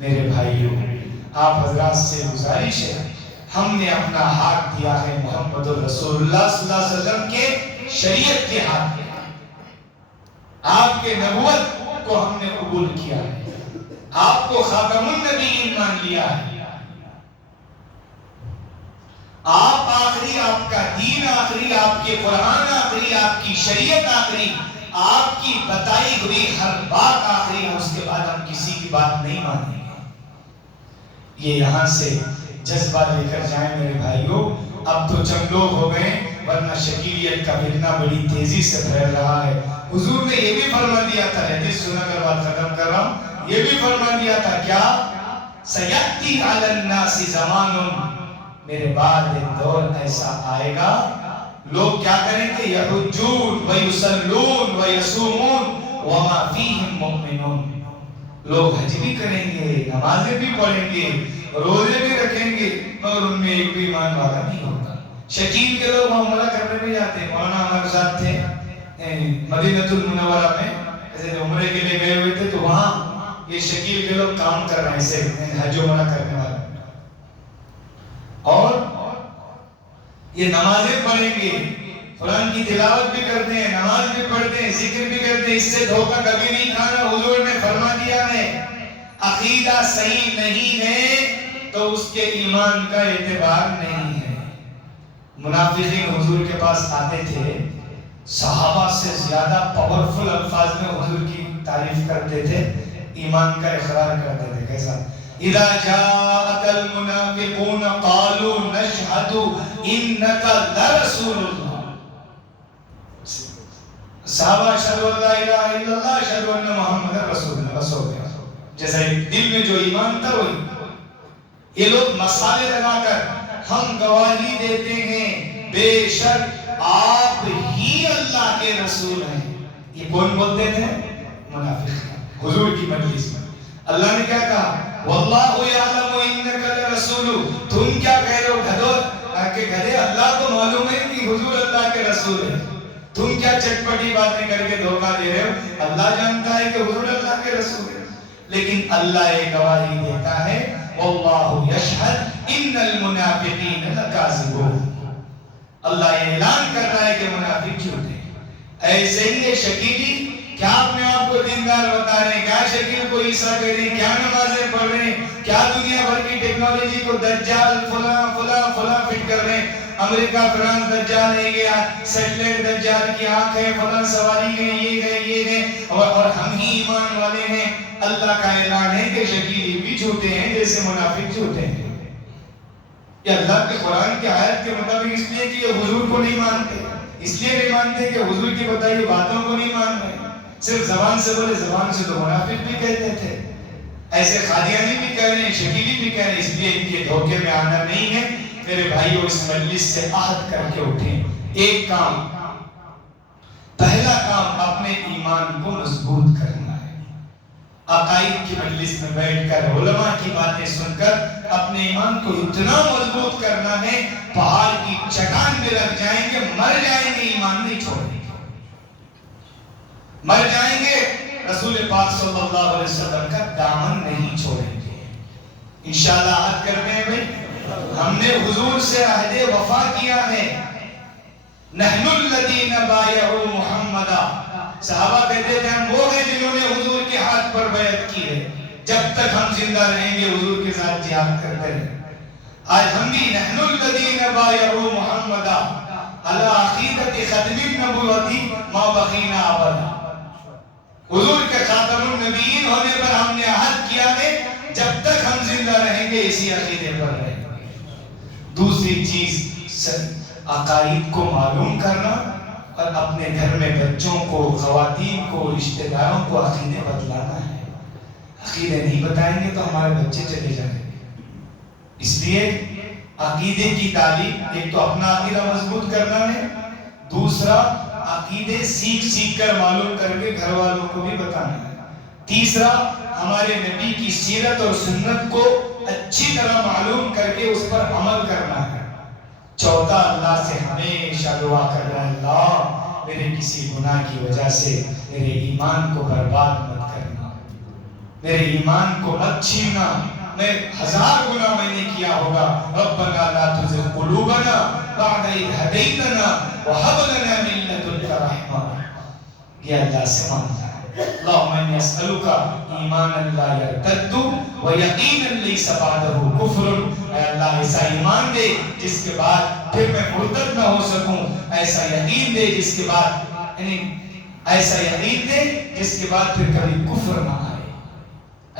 میرے بھائیوں، آپ حضرات سے گزارش ہے، ہم نے اپنا ہاتھ دیا ہے محمد رسول اللہ صلی اللہ علیہ وسلم کے شریعت کے ہاتھ میں. آپ کے نبوت کو ہم نے قبول کیا ہے، آپ کو خاتم النبیین مان لیا ہے. آپ آخری، آپ کا دین آخری، آپ کے قرآن آخری، آپ کی شریعت آخری، آپ کی بتائی ہوئی ہر بات آخری ہے. اس کے بعد ہم کسی کی بات نہیں مانیں گے. یہ یہاں سے جذبہ لے کر جائیں میرے بھائیوں. اب تو چند لوگ ہو گئے، ورنہ شکیلیت کا فتنہ بڑی تیزی سے پھیل رہا ہے. حضور نے یہ بھی فرما دیا تھا، حدیث سنا کر بات ختم کر رہا ہوں، یہ بھی فرما دیا تھا کیا؟ سیأتی علی الناس زمان، میرے بعد ایک دور ایسا آئے گا، لوگ کیا کریں گے؟ یحجون ویصلون ویصومون وما فیہم مؤمنون. لوگ حج بھی کریں گے، نمازیں بھی پڑھیں گے، روزے بھی رکھیں گے، مگر ان میں ایک بھی ایمان والا نہیں ہوگا. شکیل کے لوگ عمرہ کرنے میں جاتے ہیں. مولانا ہمارے ساتھ تھے مدینہ المنورہ میں، ایسے عمرے کے لیے گئے ہوئے تھے، تو وہاں یہ شکیل کے لوگ کام کر رہے ہیں، ایسے حج عمرہ کرنے والے، اور یہ نمازیں پڑھیں گے، قرآن کی تلاوت بھی کرتے ہیں، نماز بھی پڑھتے ہیں، ذکر بھی کرتے ہیں. اس سے دھوکہ کبھی نہیں کھانا. حضور نے فرما دیا ہے عقیدہ صحیح نہیں ہے تو اس کے ایمان کا اعتبار نہیں ہے. منافقین حضور کے پاس آتے تھے، صحابہ سے زیادہ پاورفل الفاظ میں حضور کی تعریف کرتے تھے، ایمان کا اقرار کرتے تھے. کیسا؟ اذا جاءك المنافقون قالوا نشهد انك لرسول اللہ. صحابہ اشہدوا ان لا الہ الا اللہ اشہدوا ان محمد رسول اللہ، بس ہو گیا. جیسا دل میں جو ایمان تھا وہی. یہ لوگ مسالے لگا کر ہم گواہی دیتے ہیں بے شک آپ ہی اللہ کے رسول ہیں. یہ کون بولتے تھے؟ منافق. حضور کی مجلس میں اللہ نے کیا کہا؟ واللہ یعلم انک لرسول. تم کیا کہہ رہے ہو گدھو کہ گدھے، اللہ کو معلوم ہے کہ حضور اللہ کے رسول ہے. تم کیا چٹپٹی باتیں کر کے دھوکہ دے رہے ہو؟ اللہ جانتا ہے کہ حضور اللہ کے رسول ہے. لیکن اللہ ایک گواہی دیتا ہے واللہ یشہد ان المنافقین لکاذبون. اللہ اعلان کر رہا ہے کہ منافق جھوٹے ہیں. ایسے ہی یہ شکیلی کیا اپنے آپ کو دیندار بتا رہے ہیں، کیا شکیل کو عیسیٰ کہہ رہے ہیں، کیا نمازیں پڑھ رہے ہیں، کیا دنیا بھر کی ٹیکنالوجی کو دجال فلاں فلاں فلاں فٹ کر رہے ہیں. امریکہ فرانس دجال لے گیا، سیٹلائٹ دجال کی آنکھ ہے، فلاں سواری گئے، یہ گئے، اور ہم ہی ایمان والے ہیں. اللہ کا اعلان ہے کہ شکیلی بھی جھوٹے ہیں جیسے منافق جھوٹے ہیں. یہ اللہ کے قرآن کی آیت کے مطابق اس لیے کہ یہ حضور کو نہیں مانتے، اس لیے نہیں مانتے کہ حضور کی بتائی باتوں کو نہیں مان رہے. صرف زبان سے بولے، زبان سے تو منافق بھی کہتے تھے. ایسے قادیانی بھی کہہ رہے ہیں، شکیلی بھی کہہ رہے ہیں. اس لیے ان کے دھوکے میں آنا نہیں ہے. میرے بھائیوں، اس مجلس سے عہد کر کے اٹھیں. ایک کام، پہلا کام اپنے ایمان کو مضبوط کرنا ہے. عقائد کی مجلس میں بیٹھ کر علماء کی باتیں سن کر اپنے ایمان کو اتنا مضبوط کرنا ہے، پہاڑ کی چٹان میں لگ جائیں گے، مر جائیں گے، ایمان نہیں چھوڑیں گے. مر جائیں گے، رسول پاک صلی اللہ علیہ وسلم کا دامن نہیں چھوڑیں گے. انشاءاللہ عہد کرتے ہیں بھائی، ہم نے حضور سے عہد وفا کیا ہے. نحن الذین بایعوا محمدا. صحابہ کہتے تھے ہم وہ ہیں جنہوں نے حضور کے ہاتھ پر بیعت کی ہے. جب تک ہم زندہ رہیں گے حضور کے ساتھ جہاد کرتے رہیں. آج ہم بھی نحن الذین بایعوا محمدا علی عقیدۃ ختم النبوۃ ما بقینا ابدا. حضور کے خاتم النبیین ہونے پر ہم نے عہد کیا ہے جب تک ہم زندہ رہیں گے اسی عقیدے پر رہیں گے. دوسری چیز عقائد کو معلوم کرنا اور اپنے گھر میں بچوں کو، خواتین کو، رشتہ داروں کو عقیدے بتلانا ہے۔ عقیدے نہیں بتائیں گے تو ہمارے بچے چلے جائیں گے۔ اس لیے عقیدے کی تعلیم، ایک تو اپنا عقیدہ مضبوط کرنا ہے، دوسرا عقیدے سیکھ سیکھ کر معلوم کر کے گھر والوں کو بھی بتانا ہے، تیسرا ہمارے نبی کی سیرت اور سنت کو اچھی طرح معلوم کر کے اس پر عمل کرنا ہے، چوتھا اللہ سے ہمیشہ دعا کرنا، اللہ میرے کسی گناہ کی وجہ سے میرے ایمان کو برباد مت کرنا، میرے ایمان کو مت چھیننا، میں 1000 گناہ میں نے کیا ہوگا، ربنا لا تزغ قلوبنا بعد اذ ہدیتنا وہب لنا من لدنک رحمہ، یہ اللہ سے مانگنا ہے۔ اللہم انی اسألک ایمانا لا یرتد ویقینا لیس بعدہ کفر، اے اللہ ایسا ایمان دے جس کے بعد پھر میں مرتد نہ ہو سکوں، ایسا یقین دے جس کے بعد ایسا یقین دے جس کے بعد پھر کبھی کفر نہ آئے۔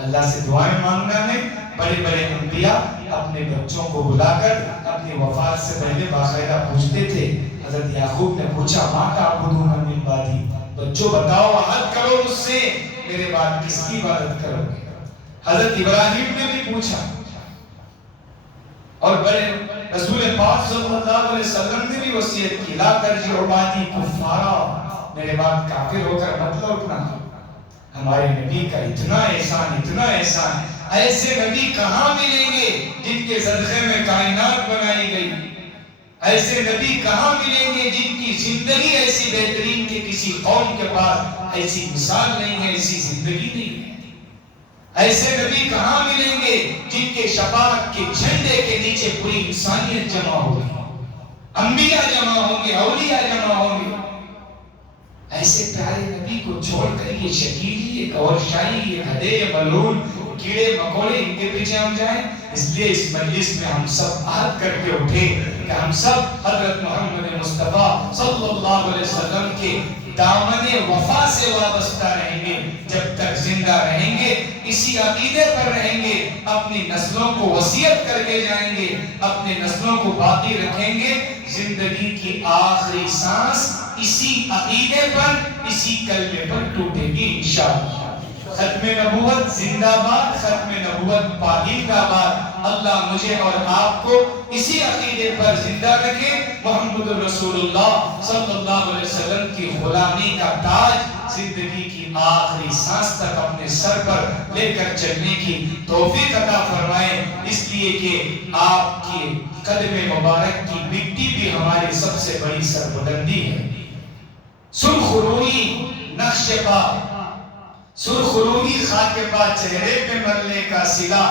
اللہ سے دعائیں مانگنا ہے۔ بڑے بڑے انبیاء اپنے بچوں کو بلا کر اپنی وفات سے پہلے باقاعدہ پوچھتے تھے۔ حضرت یعقوب نے پوچھا ماں تعبدون من بعدی، بچوں بتاؤ عہد کرو مجھ سے، میرے بعد کس کی عبادت کرو گے؟ حضرت ابراہیم نے بھی پوچھا، اور بڑے رسول پاک صلی اللہ علیہ وسلم نے بھی وصیت کی، لا ترجعوا بعدی کفارا، میرے بعد کافر ہو کر مت لوٹنا۔ ہمارے نبی کا اتنا احسان، اتنا احسان، ایسے نبی کہاں ملیں گے جن کے صدقے میں کائنات بنائی گئی؟ ایسے نبی کہاں ملیں گے جن کی زندگی ایسی بہترین کہ کسی قوم کے پاس ایسی مثال نہیں ہے، ایسی زندگی نہیں ہے؟ ایسے نبی کہاں ملیں گے جن کے شفاعت کے جھنڈے کے نیچے پوری انسانیت جمع ہوگی، انبیاء جمع ہوں گے، اولیاء جمع ہوں گے؟ ایسے پیارے نبی کو چھوڑ کر یہ شکیلی، یہ گورشائی، یہ گدھے، یہ ملعون، کیڑے مکوڑے ان کے پیچھے ہم جائیں؟ اس لیے اس مجلس میں ہم سب عہد کر کے اٹھے کہ ہم سب حضرت محمد مصطفیٰ صلی اللہ علیہ وسلم کے دامن وفا سے وابستہ رہیں گے، جب تک زندہ رہیں گے اسی عقیدے پر رہیں گے، اپنی نسلوں کو وصیت کر کے جائیں گے، اپنے نسلوں کو باقی رکھیں گے، زندگی کی آخری سانس اسی عقیدے پر، اسی کلمے پر ٹوٹے گی انشاءاللہ۔ ختم نبوت زندہ باد، ختم نبوت پاکیزہ باد۔ اللہ مجھے اور آپ کو اسی عقیدے پر زندہ رکھے، محمد رسول اللہ صلی اللہ علیہ وسلم کی غلامی کا تاج زندگی کی آخری سانس تک اپنے سر پر لے کر چلنے کی توفیق عطا فرمائے، اس لیے کہ آپ کی قدم مبارک کی مٹی بھی ہماری سب سے بڑی سربلندی ہے۔ سرخ روئی نقش پا، سرخ روئی خاک پا چہرے پہ ملنے کا صلہ،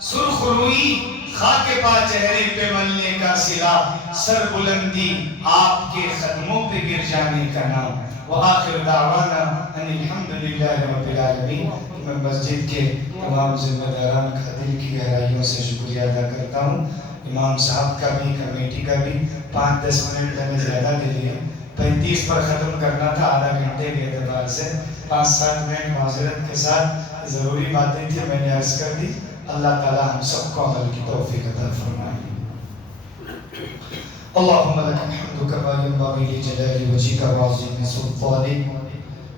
سرخ روئی خاک پا چہرے پہ ملنے کا صلہ، سر بلندی آپ کے قدموں پہ گر جانے کا نام۔ وآخر دعوانا ان الحمدللہ رب العالمین۔ میں مسجد کے تمام ذمہ داران کا دل کی گہرائیوں سے شکریہ ادا کرتا ہوں، امام صاحب کا بھی، کمیٹی کا بھی۔ 5-10 منٹ میں نے زیادہ دے لیے، 35 پر ختم کرنا تھا، آدھا گھنٹے کے اعتبار سے 5-7 منٹ معذرت کے ساتھ ضروری باتیں تھی، میں نے عرض کر دی۔ اللہ تعالی ہم سب کو عمل کی توفیق عطا فرمائے۔ اللہم لک الحمد کما ینبغی لجلال وجہک وعظیم سلطانک،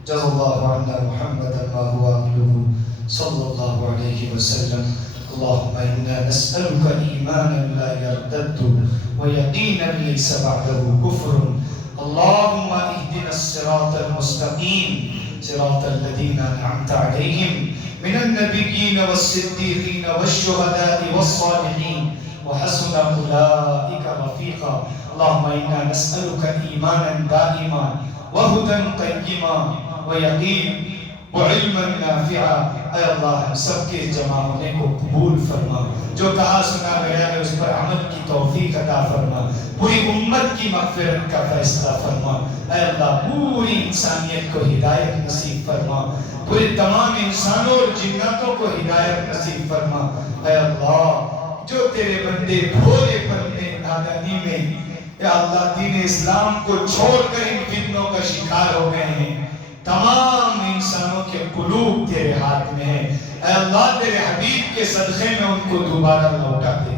جزا اللہ عنا محمدا ما هو اہلہ صلی اللہ علیہ وسلم۔ اللہم انا نسألک ایمانا لا یرتد ویقینا لیس بعدہ کفر۔ اللہم اہدنا الصراط المستقیم صراط الذین انعمت علیہم من النبیین والصدیقین والشہداء والصالحین وحسن اولئک رفیقا۔ اللہم انا نسألک ایمانا دائما وہدى قیما ویقین وعلما نافعا۔ اے اللہ ہم سب کے جمع ہونے کو قبول فرما، جو کہا سنا گیا ہے اس پر عمل کی توفیق عطا فرما، پوری امت کی مغفرت کا فیصلہ فرما۔ اے اللہ پوری انسانیت کو ہدایت نصیب فرما، پورے تمام انسانوں اور جناتوں کو ہدایت نصیب فرما۔ اے اللہ جو تیرے بندے بھولے پنے نادانی میں یا اللہ دین اسلام کو چھوڑ کر ان فتنوں کا شکار ہو گئے ہیں، تمام انسانوں کے قلوب تیرے ہاتھ میں ہیں۔ اے اللہ تیرے حبیب کے صدقے میں ان کو دوبارہ لوٹا دے،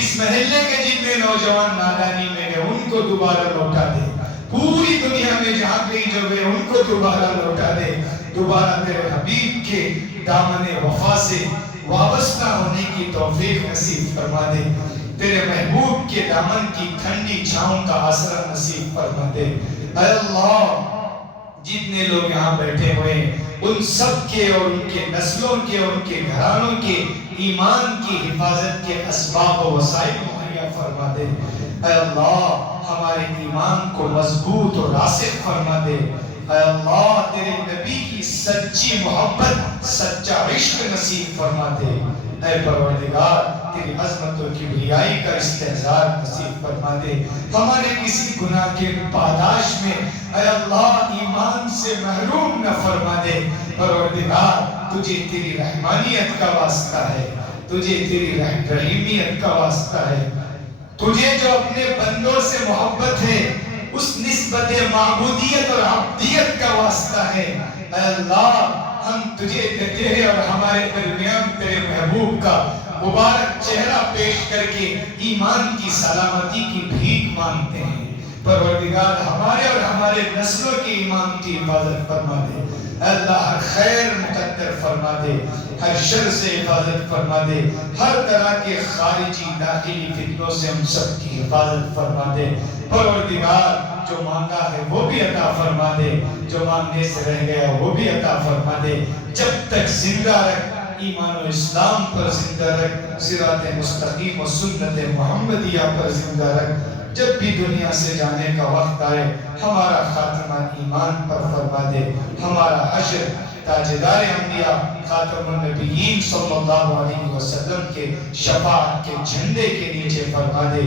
اس محلے کے جتنے نوجوان نادانی میں گئے ان کو دوبارہ لوٹا دے، پوری دنیا میں جہاں کہیں جو گئے ان کو دوبارہ لوٹا دے، دوبارہ تیرے حبیب کے دامن وفا سے وابستہ ہونے کی توفیق نصیب فرما دے، تیرے محبوب کے دامن کی ٹھنڈی چھاؤں کا آسرا نصیب فرما دے۔ اے اللہ جتنے لوگ یہاں بیٹھے ہوئے ہیں ان سب کے اور ان کے نسلوں کے اور ان کے گھرانوں کے ایمان کی حفاظت کے اسباب و وسائل مہیا فرما دے۔ اے اللہ ہمارے ایمان کو مضبوط اور راسخ فرما دے۔ اے اللہ تیرے نبی کی سچی محبت، سچا عشق نصیب فرما دے۔ اے پروردگار تیری عظمت و کبریائی کا استحضار نصیب فرما دے۔ ہمارے کسی گناہ کے پاداش میں اے اللہ ایمان سے محروم نہ فرما دے۔ پروردگار تجھے تیری رحمانیت کا واسطہ ہے، تجھے تیری رحیمیت کا واسطہ ہے، تجھے جو اپنے بندوں سے محبت ہے اس نسبت معبودیت اور عبدیت کا واسطہ ہے۔ اے اللہ ہم تجھے تیرے اور ہمارے درمیان تیرے محبوب کا مبارک چہرہ پیش کر کے ایمان کی سلامتی کی بھیک مانگتے ہیں۔ پروردگار ہمارے اور ہمارے نسلوں کے ایمان کی حفاظت فرما دے۔ اے اللہ ہر خیر مقدر فرما دے، ہر شر سے حفاظت فرما دے، ہر طرح کے خارجی داخلی فتنوں سے ہم سب کی حفاظت فرما دے۔ پروردگار جو مانگا ہے وہ بھی عطا فرما دے، جو مانگنے سے رہ گیا وہ بھی عطا فرما دے۔ جب تک زندہ رکھ ایمان و اسلام پر زندہ رکھ، صراط مستقیم و سنت محمدیہ پر زندہ رکھ۔ جب بھی دنیا سے جانے کا وقت آئے ہمارا خاتمہ ایمان پر فرما دے، ہمارا حشر تاجدار انبیاء خاتم النبیین صلی اللہ علیہ وسلم کے شفاعت کے جھنڈے کے نیچے فرما دے۔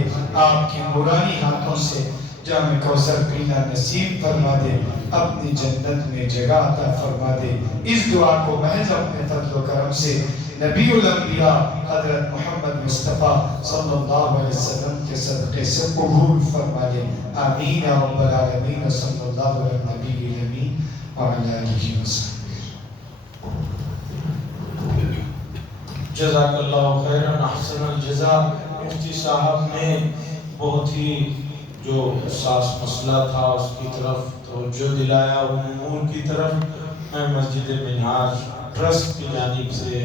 آپ کی نورانی ہاتھوں سے جام کوثر پینا نصیب فرما دے، اپنی جنت میں جگہ عطا فرما دے۔ اس دعا کو محض اپنے فضل و کرم سے نبی الانبیاء حضرت محمد مصطفیٰ صلی اللہ علیہ وسلم کے صدقے سے قبول فرما لے۔ آمین یا رب العالمین، صلی اللہ علیہ نبی الامین وعلی آلہ وسلم۔ جزاک اللہ خیرا احسن الجزا۔ مفتی صاحب نے بہت ہی جو حساس مسئلہ تھا اس کی طرف توجہ دلایا، امور کی طرف۔ میں مسجد منہاج ٹرسٹ کی جانب سے